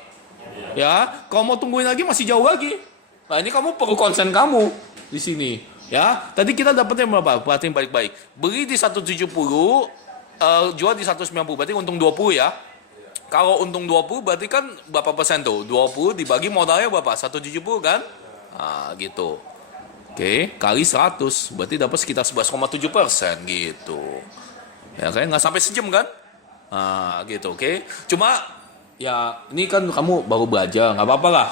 Ya, kalau mau tungguin lagi masih jauh lagi. Nah, ini kamu perlu konsen kamu di sini. Ya, tadi kita dapatnya berapa? Perhatiin baik-baik. Beli di 170, jual di 190, berarti untung 20 ya. Kalau untung 20 berarti kan berapa persen tuh? 20 dibagi modalnya berapa? 170 kan? Nah, gitu. Oke, kali 100 berarti dapat sekitar 11,7% gitu. Ya kan nggak sampai sejam kan? Nah, gitu, oke. Cuma ya ini kan kamu baru belajar, nggak apa-apa lah.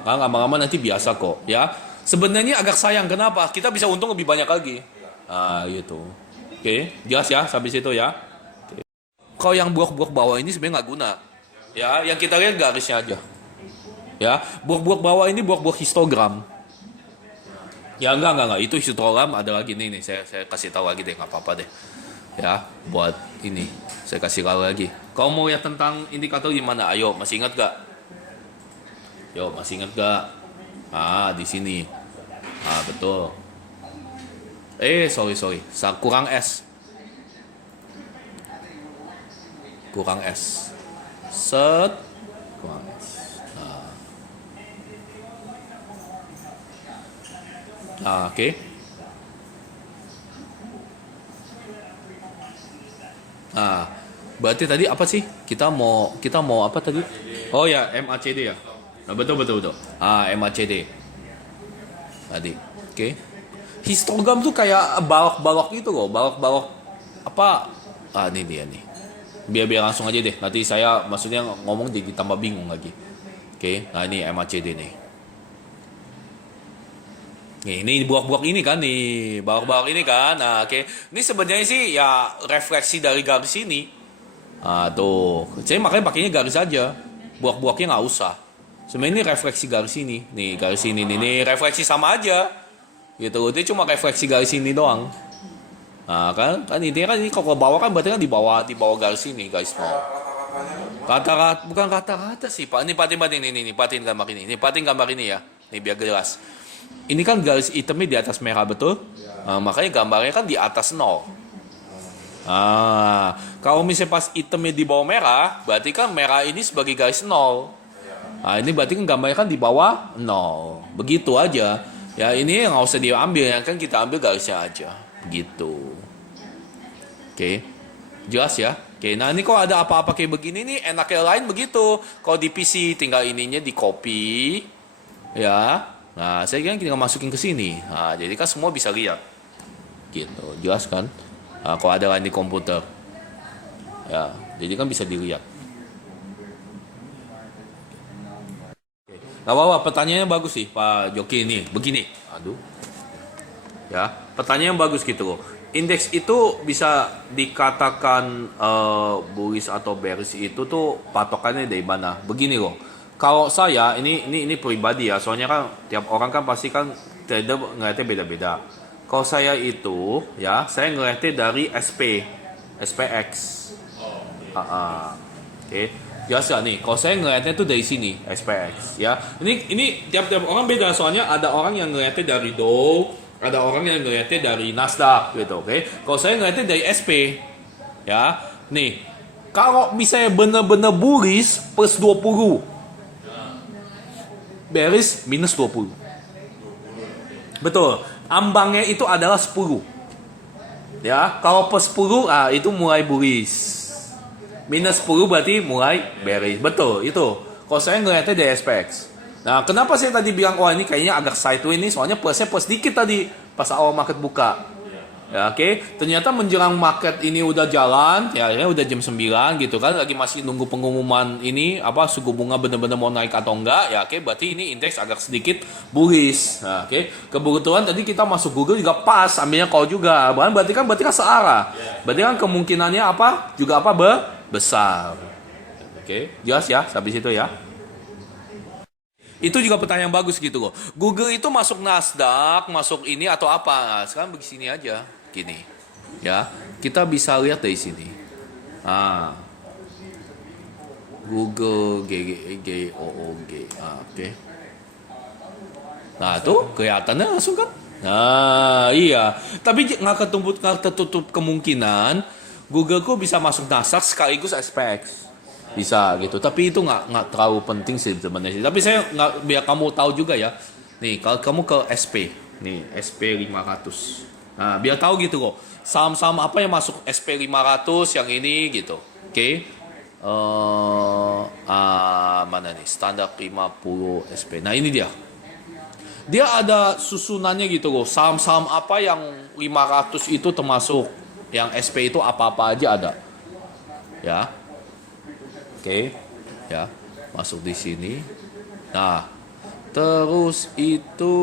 Lama-lama nanti biasa kok, ya. Sebenarnya agak sayang kenapa? Kita bisa untung lebih banyak lagi. Ah, gitu. Oke, jelas ya sampai situ ya. Oke. Kalau yang blok-blok bawah ini sebenarnya nggak guna. Ya, yang kita lihat garisnya aja. Ya, blok-blok bawah ini blok-blok histogram. Ya enggak, itu histogram ada lagi nih saya kasih tahu lagi deh, nggak apa-apa deh. Ya, buat ini saya kasih tahu lagi. Kau mau lihat tentang indikator gimana? Ayo, masih ingat gak? Yo, masih ingat gak? Ah, di sini. Ah, betul. Sorry. Kurang S. Kurang S. Set. Kurang S. Oke. Nah, berarti tadi apa sih? Kita mau apa tadi? Oh ya, MACD ya. Nah, betul. MACD. Tadi. Oke. Histogram tuh kayak balok-balok gitu loh, balok-balok apa? Ini dia nih. Biar langsung aja deh. Nanti saya maksudnya ngomong jadi tambah bingung lagi. Oke. Nah, ini MACD nih. Ini buak-buak ini kan nih, balok-balok ini kan. Nah, oke. Ini sebenarnya sih ya refleksi dari garis ini. Nah, tuh. Saya makanya pakainya garis aja. Buak-buaknya nggak usah. Sebenarnya ini refleksi garis ini. Nih, garis ini nih refleksi sama aja. Gitu. Itu cuma refleksi garis ini doang. Nah, kan intinya kan ini kalau ke bawah kan berarti kan di bawah garis ini, guys. Rata-rata bukan rata-rata sih, Pak. Ini patin ini, patin gambar ini. Ini patin gambar ini ya. Ini biar jelas. Ini kan garis hitamnya di atas merah, betul? Nah, makanya gambarnya kan di atas 0. Kalau misalnya pas hitamnya di bawah merah, berarti kan merah ini sebagai garis 0. Nah, ini berarti kan gambarnya kan di bawah 0. Begitu aja. Ya, ini nggak usah diambil, ya kan kita ambil garisnya aja. Begitu. Oke. Jelas ya? Oke, nah ini kalau ada apa-apa kayak begini nih, enaknya lain begitu. Kalau di PC tinggal ininya di copy. Ya. Nah, saya kira tinggal masukin ke sini. Nah, jadi kan semua bisa lihat. Gitu, jelas kan? Nah, kalau ada lain di komputer. Ya, jadi kan bisa dilihat. Gak apa-apa, pertanyaannya bagus sih, Pak Joki ini. Begini. Aduh. Ya, pertanyaan bagus gitu loh. Indeks itu bisa dikatakan bullish atau bearish itu tuh patokannya dari mana? Begini loh. Kalau saya ini pribadi ya, soalnya kan tiap orang kan pasti kan trader ngeliatnya beda-beda. Kalau saya itu ya, saya ngeliatnya dari SPX. Oke. Jelas gak nih? Kalau saya ngeliatnya tuh dari sini, SPX ya. Ini tiap-tiap orang beda, soalnya ada orang yang ngeliatnya dari Dow, ada orang yang ngeliatnya dari Nasdaq gitu, oke. Kalau saya ngeliatnya dari SP. Ya. Nih, kalau misalnya bener-bener bullish plus 20. Bearish minus 20. Betul. Ambangnya itu adalah 10. Ya, kalau plus 10 itu mulai bullish. Minus 10 berarti mulai bearish. Betul, itu. Kalau saya ngeliatnya dari SPX. Nah, kenapa saya tadi bilang, ini kayaknya agak sideways ini, soalnya plusnya plus dikit tadi pas awal market buka. Ya, oke. Ternyata menjelang market ini udah jalan, ya udah jam 9 gitu kan, lagi masih nunggu pengumuman ini, suku bunga benar-benar mau naik atau enggak, ya oke, berarti ini indeks agak sedikit bullish. Nah, oke. Kebetulan tadi kita masuk Google juga pas, ambilnya call juga. Berarti kan searah. Berarti kan kemungkinannya juga besar. Oke, jelas ya sampai situ ya. Itu juga pertanyaan bagus gitu loh. Google itu masuk Nasdaq, masuk ini atau apa? Nah, sekarang begini aja, gini. Ya, kita bisa lihat dari sini. Google GOOG. Oke. Nah, tuh kelihatannya langsung kan? Nah, iya. Tapi nggak tertutup kemungkinan Google kok bisa masuk Nasdaq sekaligus SPX. Bisa gitu, tapi itu nggak terlalu penting sih sebenarnya. Tapi saya nggak, biar kamu tahu juga ya. Nih, kalau kamu ke SP, nih SP 500. Nah, biar tahu gitu kok. Saham-saham apa yang masuk SP 500 yang ini gitu. Oke. Mana nih? Standar 50 SP. Nah, ini dia. Dia ada susunannya gitu loh. Saham-saham apa yang 500 itu termasuk, yang SP itu apa-apa aja ada. Ya. Oke, ya, masuk di sini. Nah, terus itu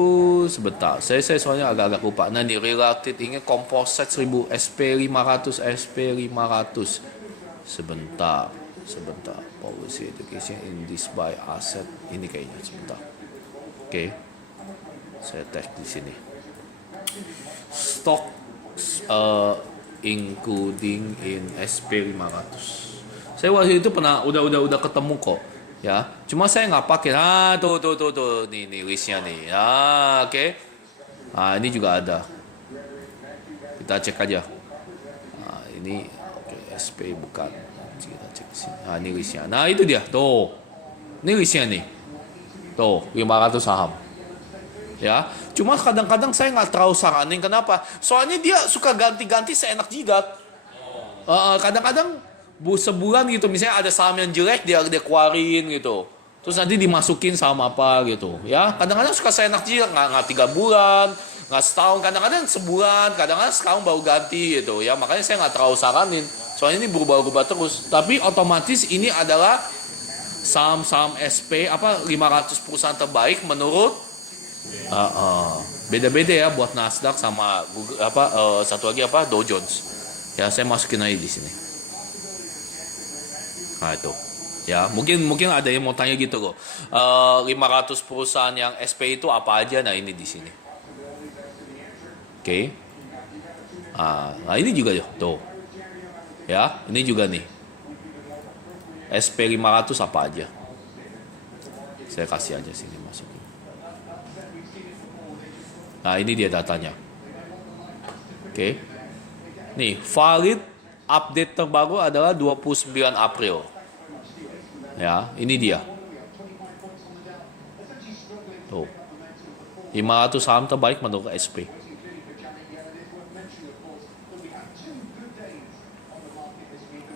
sebentar. Saya soalnya agak-agak lupa. Nah, ini related ini composite 1000 SP500 SP500. Sebentar. Policy education in this by asset ini kayaknya sebentar. Oke. Saya tag di sini. Stock including in SP500. Saya waktu itu pernah udah ketemu kok, ya. Cuma saya nggak pakai. Tuh, nih listnya nih. Oke. Nah, ini juga ada. Kita cek aja. Nah, ini oke, SP bukan. Kita cek di sini. Nah, ini listnya. Nah, itu dia. Tuh. Ini listnya nih. Tuh, 500 saham. Ya. Cuma kadang-kadang saya nggak terlalu saranin. Kenapa? Soalnya dia suka ganti-ganti seenak jidat. Kadang-kadang sebulan gitu, misalnya ada saham yang jelek dia keluarin gitu, terus nanti dimasukin saham apa gitu ya. Kadang-kadang suka seenak jidat, nggak 3 bulan, nggak setahun, kadang-kadang sebulan, kadang-kadang setahun baru ganti gitu ya. Makanya saya nggak terlalu saranin, soalnya ini berubah-ubah terus. Tapi otomatis ini adalah saham-saham SP 500 perusahaan terbaik menurut beda-beda ya buat Nasdaq sama Google, satu lagi Dow Jones ya. Saya masukin aja di sini. Nah, itu ya, mungkin ada yang mau tanya gitu loh. 500 perusahaan yang SP itu apa aja? Nah, ini di sini. Oke. Nah, ini juga tuh. Ya, ini juga nih. SP 500 apa aja? Saya kasih aja sini, masukin. Nah, ini dia datanya. Oke. Nih, valid update terbaru adalah 29 April. Ya, ini dia. Tuh. 500 saham terbaik menurut SP.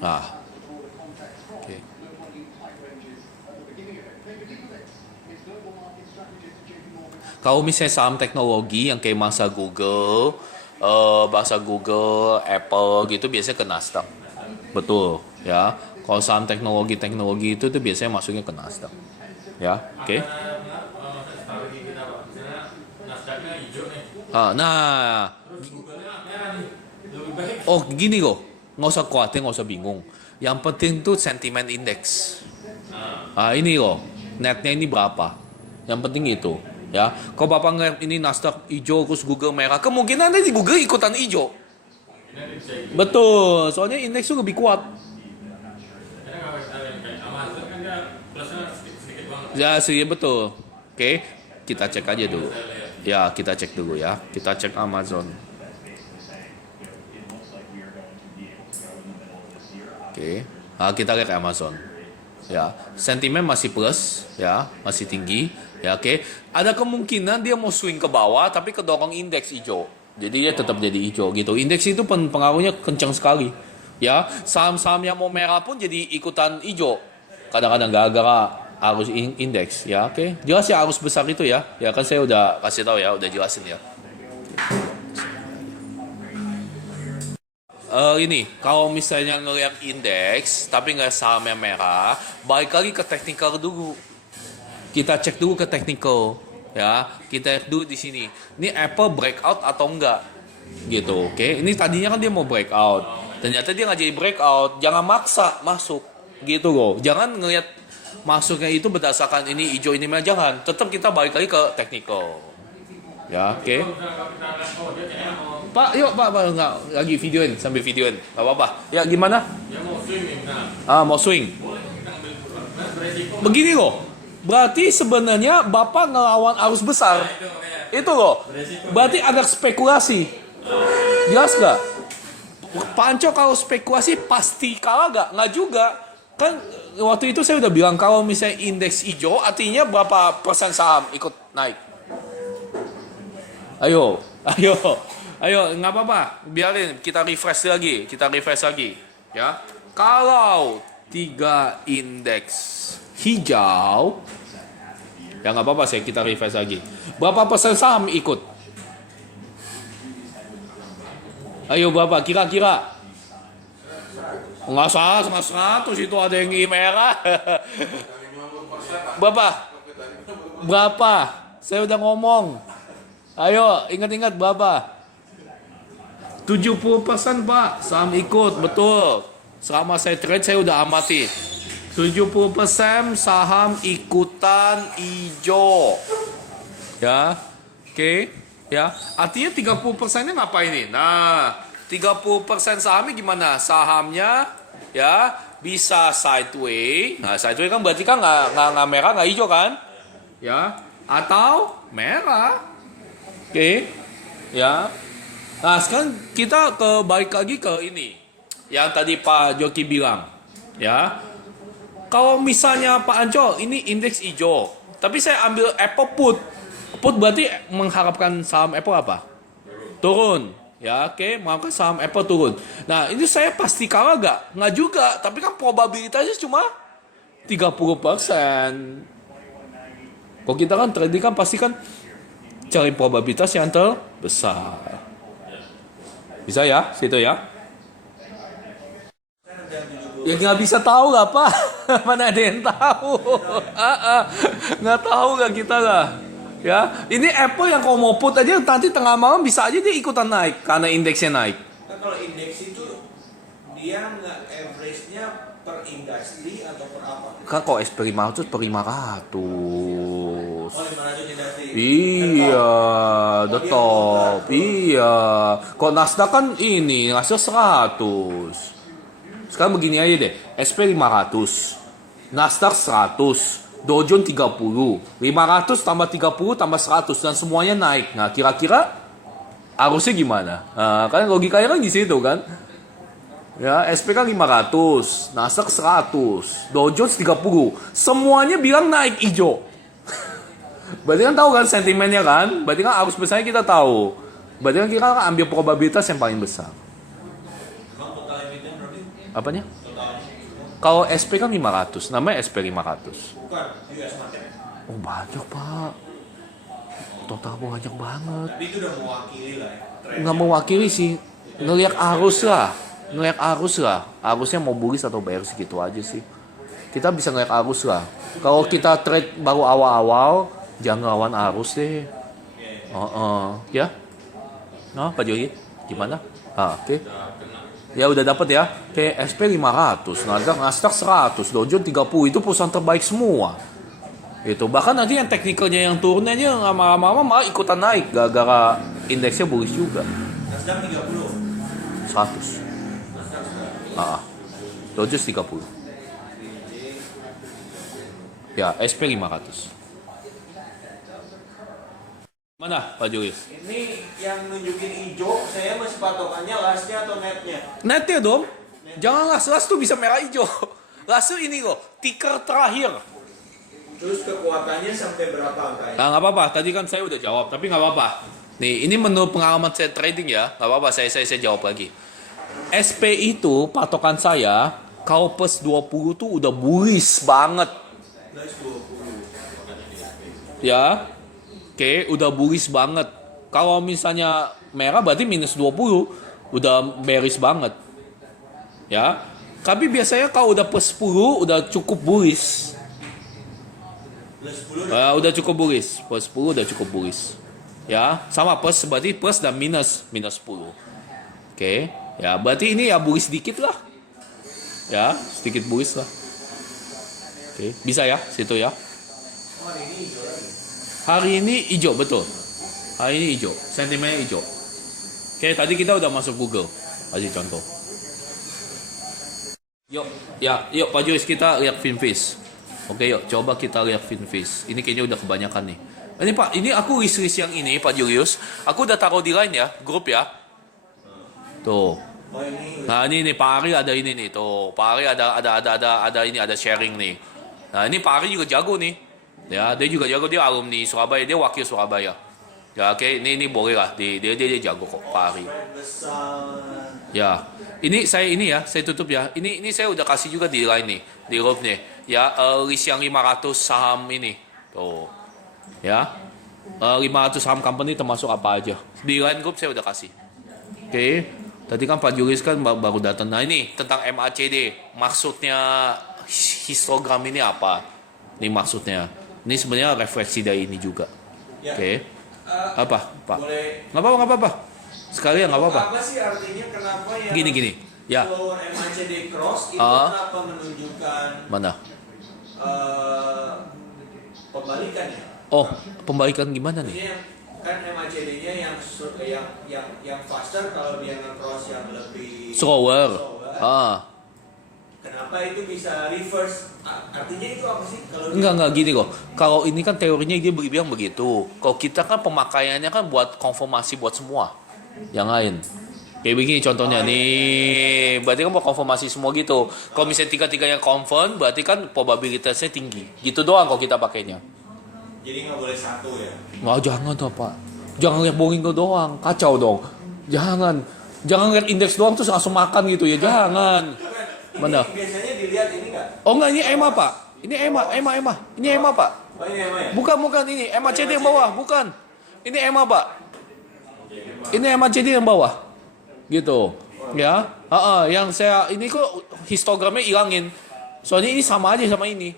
Nah. Oke. Kalau misalnya saham teknologi yang kayak Google, Apple gitu biasanya ke Nasdaq. Betul, ya. Kalau saham teknologi itu tuh biasanya masuknya ke Nasdaq. Ya, oke. Strategi kita, Pak. Misalnya Nasdaqnya hijau nih. Nah, Terus Google-nya merah nih. Lebih baik. oh gini kok, nggak usah khawatir, nggak usah bingung. Yang penting tuh sentimen indeks. Ini loh, netnya ini berapa? Yang penting itu, ya. Kalau bapak ngeliat ini Nasdaq hijau terus Google merah, kemungkinan nanti Google ikutan hijau. Betul, soalnya indeks tuh lebih kuat. Ya sih, betul. Oke, kita cek aja dulu. Ya, kita cek dulu ya. Kita cek Amazon. Oke, kita lihat Amazon. Ya, sentimen masih plus, ya, masih tinggi. Ya, oke. Ada kemungkinan dia mau swing ke bawah, tapi kedorong indeks hijau. Jadi dia tetap jadi hijau gitu. Indeks itu pengaruhnya kencang sekali. Ya, saham-saham yang mau merah pun jadi ikutan hijau. Kadang-kadang gara-gara arus indeks, ya, oke. Jelas ya arus besar itu ya. Ya kan saya udah kasih tahu ya, udah jelasin ya. Ini, kalau misalnya ngelihat indeks tapi nggak saham yang merah, balik lagi ke technical dulu. Kita cek dulu ke technical, ya. Kita cek dulu di sini. Ini Apple breakout atau enggak? Gitu, oke. Ini tadinya kan dia mau breakout. Ternyata dia nggak jadi breakout. Jangan maksa masuk, gitu loh. Jangan ngelihat masuknya itu berdasarkan ini hijau ini merah, jangan. Tetap kita balik lagi ke technical. Ya, oke. Pak, yuk Pak, nggak lagi videoin, sambil videoin, nggak apa-apa. Ya gimana? Dia mau swimming, nah. Mau swing. Boleh kita ambil beresiko. Begini loh. Berarti sebenarnya Bapak ngelawan arus besar. Itu loh. Berarti ada spekulasi. Jelas nggak? Pak Anco kalau spekulasi pasti kalah nggak? Nggak juga. Kan waktu itu saya udah bilang kalau misalnya indeks hijau artinya berapa persen saham ikut naik. Ayo, nggak apa-apa. Biarin kita refresh lagi, ya. Kalau 3 indeks hijau, ya nggak apa-apa saya kita refresh lagi. Berapa persen saham ikut? Ayo Bapak, kira-kira. Nggak salah, 100 itu ada yang merah. Berapa? Saya udah ngomong. Ayo, ingat-ingat berapa? 70% Pak, saham ikut, betul. Selama saya trade, saya udah amati. 70% saham ikutan hijau. Ya, oke. Ya, artinya 30%-nya ngapain nih? Nah, 30% sahamnya gimana? Sahamnya ya bisa sideways. Nah, sideways kan berarti kan nggak merah, nggak hijau kan? Ya, atau merah. Oke, ya. Nah, sekarang kita balik lagi ke ini yang tadi Pak Joki bilang, ya. Kalau misalnya Pak Anco ini indeks hijau, tapi saya ambil Apple put berarti mengharapkan saham Apple apa? Turun, ya. Oke, maka saham Apple turun. Nah, ini saya pasti kalah nggak? Nggak juga, tapi kan probabilitasnya cuma 30%. Kalau kita kan trading kan pasti kan cari probabilitas yang terbesar. Bisa ya, situ ya. Ya nggak bisa tahu lah Pak. Mana ada yang tahu? Nggak tahu nggak kita lah. Ya, ini Apple yang kalau mau put aja nanti tengah malam bisa aja dia ikutan naik karena indeksnya naik. Kan kalau indeks itu dia nggak average-nya per industri atau per apa? Kan kalau SP500 per 500. Oh, 500 industri. Iya, the top. Iya. Kok Nasdaq kan ini, Nasdaq 100. Sekarang begini aja deh, SP 500, Nasdaq 100, Dow Jones 30, 500 tambah 30 tambah 100 dan semuanya naik. Nah, kira-kira arusnya gimana? Nah, kan logikanya kan di situ kan. Ya, SP kan 500, Nasdaq 100, Dow Jones 30. Semuanya bilang naik hijau. Berarti kan tahu kan sentimennya kan? Berarti kan arus besarnya kita tahu. Berarti kan kita ambil probabilitas yang paling besar. Bang, total emiten berarti? Apanya? Total. Kalau SP kan 500, namanya SP 500. Bukan, US market. Oh banyak Pak. Total banyak banget. Tapi itu udah mewakili lah ya. Trend. Nggak mewakili sih. Ngelihat arus lah. Arusnya mau bullish atau bearish gitu aja sih. Kita bisa ngelihat arus lah. Kalau kita trade baru awal-awal, jangan lawan arus deh. Ya. Nah, Pak Jogi, gimana? Oke. Ya udah dapat ya. Oke, SP 500, Nasdaq 100, Dow Jones 30 itu perusahaan terbaik semua. Itu bahkan nanti yang teknikalnya yang turun aja lama-lama malah ikutan naik gara-gara indeksnya bullish juga. Nasdaq 30. 100. Dow Jones 30. Ya, SP 500. Mana Pak Julius? Ini yang nunjukin hijau, saya masih patokannya lastnya atau netnya? Netnya dong. Jangan las tuh bisa merah hijau. Las tuh ini loh, ticker terakhir. Terus kekuatannya sampai berapa angkanya? Nggak apa-apa, tadi kan saya udah jawab, tapi nggak apa-apa. Nih, ini menurut pengalaman saya trading ya, nggak apa-apa, saya jawab lagi. SP itu patokan saya kalau plus 20 tuh udah bullish banget. Plus 20. Ya. Oke, udah bullish banget. Kalau misalnya merah berarti minus 20, udah bearish banget. Ya. Tapi biasanya kalau udah plus 10 udah cukup bullish. Plus 10. Udah cukup bullish. Plus 10 udah cukup bullish. Ya, sama plus berarti plus dan minus 10. Oke. Ya, berarti ini ya bullish sedikit lah. Ya, sedikit bullish lah. Oke, bisa ya situ ya. Hari ini hijau lagi. Hari ini hijau betul. Hari ini hijau, sentimennya hijau. Oke, tadi kita udah masuk Google. Kasih contoh. Yuk Pak Julius kita lihat Finfish. Oke, yuk coba kita lihat Finfish. Ini kayaknya udah kebanyakan nih. Ini Pak, ini aku list yang ini Pak Julius. Aku udah taruh di line ya, grup ya. Tuh. Oh ini. Nah ini Pak Ari ada ini nih, tuh Pak Ari ada ini ada sharing nih. Nah ini Pak Ari juga jago nih, ya dia juga jago, dia alumni Surabaya, dia wakil Surabaya. Ya oke, ini boleh lah, dia jago kok Pak Ari. Besar. Ya ini saya tutup ya. Ini saya udah kasih juga di line nih, di grup nih. Ya list yang 500 saham ini, tuh ya 500 saham company termasuk apa aja. Di line grup saya udah kasih. Oke. Tadi kan Pak Julius kan baru datang. Nah ini tentang MACD. Maksudnya histogram ini apa? Ini maksudnya. Ini sebenarnya refleksi dari ini juga. Ya. Oke. Apa Pak? Boleh. Nggak apa-apa. Sekalian nggak apa-apa. Apa sih artinya kenapa yang Gini. Ya. slower MACD cross itu kenapa menunjukkan Mana? pembalikannya? Oh, pembalikan gimana nih? Maksudnya kan MACD-nya yang faster kalau dia nge-cross yang lebih Slower. Kenapa itu bisa reverse? Artinya itu apa sih? Kalau Enggak gini kok. Kalau ini kan teorinya dia bilang begitu. Kalau kita kan pemakaiannya kan buat konfirmasi buat semua yang lain. Kayak begini contohnya nih. Berarti kan mau konfirmasi semua gitu. Kalau misalnya tiga-tiganya confirm, berarti kan probabilitasnya tinggi. Gitu doang kalau kita pakainya. Jadi nggak boleh satu ya? Wah jangan tuh Pak. Jangan lihat Boeing doang. Kacau dong. Jangan lihat indeks doang terus langsung makan gitu ya. Jangan. Mana? Ini biasanya dilihat ini nggak? Oh enggak, ini EMA Pak. Ini EMA. Ini EMA Pak. Oh ini EMA ya? Bukan ini MACD yang bawah, bukan. Ini EMA Pak. Ini MACD yang bawah. Gitu. Ya. Yang saya ini kok histogramnya hilangin. Soalnya ini sama aja sama ini.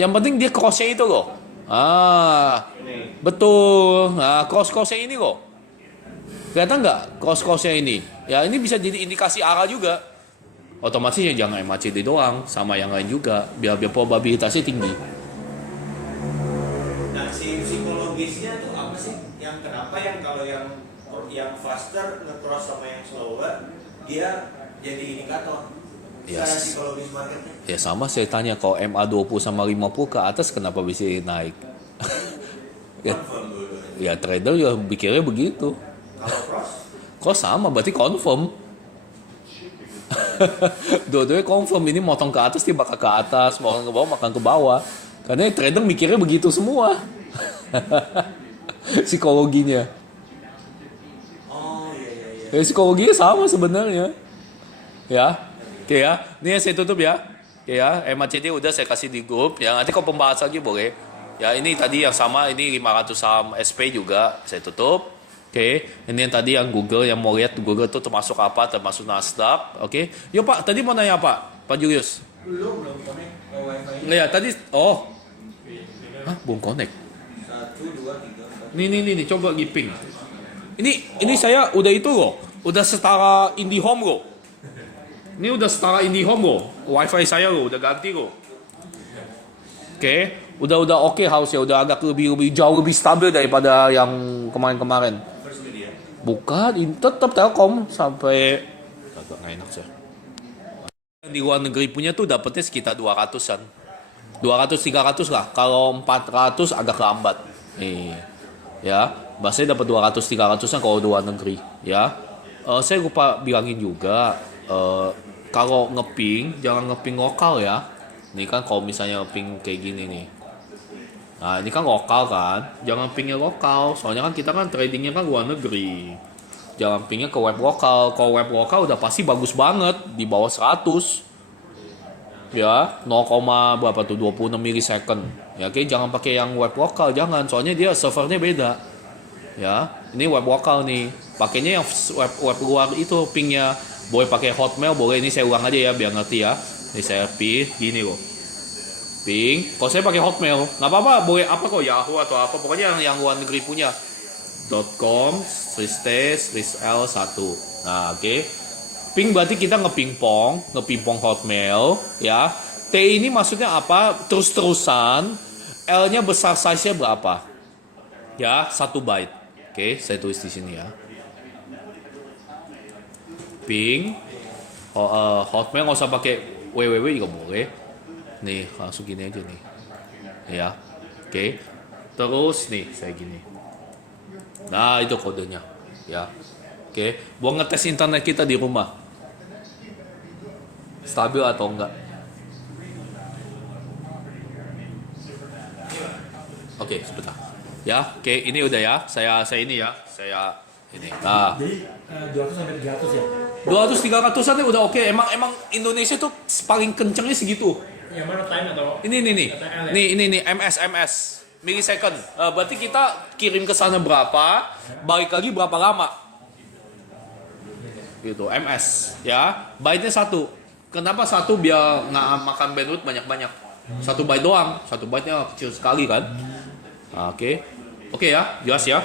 Yang penting dia cross-nya itu loh. Betul. Nah, cross-crossnya ini kok. Kelihatan nggak cross-crossnya ini? Ya ini bisa jadi indikasi arah juga. Otomatis ya jangan MACD doang, sama yang lain juga. Biar probabilitasnya tinggi. Nah si psikologisnya tuh apa sih? Yang kenapa yang kalau yang faster nge-cross sama yang slower dia jadi indikator? Yes. Secara psikologis marketnya. Ya sama saya tanya kalau MA20 sama 50 ke atas kenapa bisa naik? Confirm dulu. Ya trader ya pikirnya begitu. Kalau cross? Kok sama berarti confirm. Dua-duanya confirm, ini motong ke atas dia bakal ke atas, motong ke bawah makan ke bawah. Karena trader mikirnya begitu semua. Psikologinya. Oh iya. Ya, psikologinya sama sebenarnya. Ya. Oke ya. Ini yang saya tutup ya. Oke ya, MACD udah saya kasih di grup. Ya nanti kalau pembahas lagi boleh. Ya ini tadi yang sama, ini 500 saham SP juga saya tutup. Oke, ini yang tadi yang Google, yang mau lihat Google itu termasuk apa, termasuk Nasdaq. Oke, yuk Pak, tadi mau nanya apa, Pak Julius? Belum connect ke wifi. Ya tadi, belum connect. 1, 2, 3, 4. Nih, coba giping. Ini saya udah itu loh, udah setara IndiHome loh. Ini udah setara IndiHome loh, wifi saya loh, udah ganti loh. Oke, udah oke house ya, udah agak lebih jauh lebih stabil daripada yang kemarin. First media. Bukan, tetap Telkom sampai agak nggak enak sih. Di luar negeri punya tuh dapetnya sekitar 200-an. 200-300 lah. Kalau 400 agak lambat. Ya, bahasanya dapat 200-300-an kalau luar negeri. Ya, saya lupa bilangin juga. Kalau ngeping, jangan ngeping lokal ya. Ini kan kalau misalnya ngeping kayak gini nih. Nah ini kan lokal kan, jangan pingnya lokal, soalnya kan kita kan tradingnya kan luar negeri. jangan pingnya ke web lokal. Kalau web lokal udah pasti bagus banget di bawah 100. Ya, 0, berapa tuh 26 milisecond. Ya, oke, jangan pakai yang web lokal, jangan. Soalnya dia servernya beda. Ya, ini web lokal nih. Pakainya yang web luar itu pingnya. Boleh pakai Hotmail, boleh. Ini saya ulang aja ya biar ngerti ya. Ini saya ping gini loh. Ping. Kalau saya pakai Hotmail, nggak apa-apa, boleh apa kok Yahoo atau apa. Pokoknya yang luar negeri punya. .com /l1. Nah, oke. Ping berarti kita ngepingpong Hotmail, ya. T ini maksudnya apa? Terus-terusan. L-nya besar size-nya berapa? Ya, 1 byte. Oke, saya tulis di sini ya. Ping Hotmail nggak usah pakai www juga boleh. Nih, langsung gini aja nih. Ya. Oke. Terus nih, saya gini. Nah, itu kodenya. Ya. Oke, buat ngetes internet kita di rumah. Stabil atau enggak? Oke, sebentar. Ya, oke, ini udah ya. Saya ini ya. Saya ini. Nah, Jadi 200 sampai 300 ya? 200-300an ya udah oke. Emang Indonesia tuh paling kencengnya segitu. Yang mana time atau Ini nih. Ini MS milisecond. Berarti kita kirim ke sana berapa, balik lagi berapa lama? Gitu, MS ya. Byte-nya 1. Kenapa 1? Biar nggak makan bandwidth banyak-banyak. 1 byte doang. 1 byte-nya kecil sekali kan. Oke ya, jelas ya.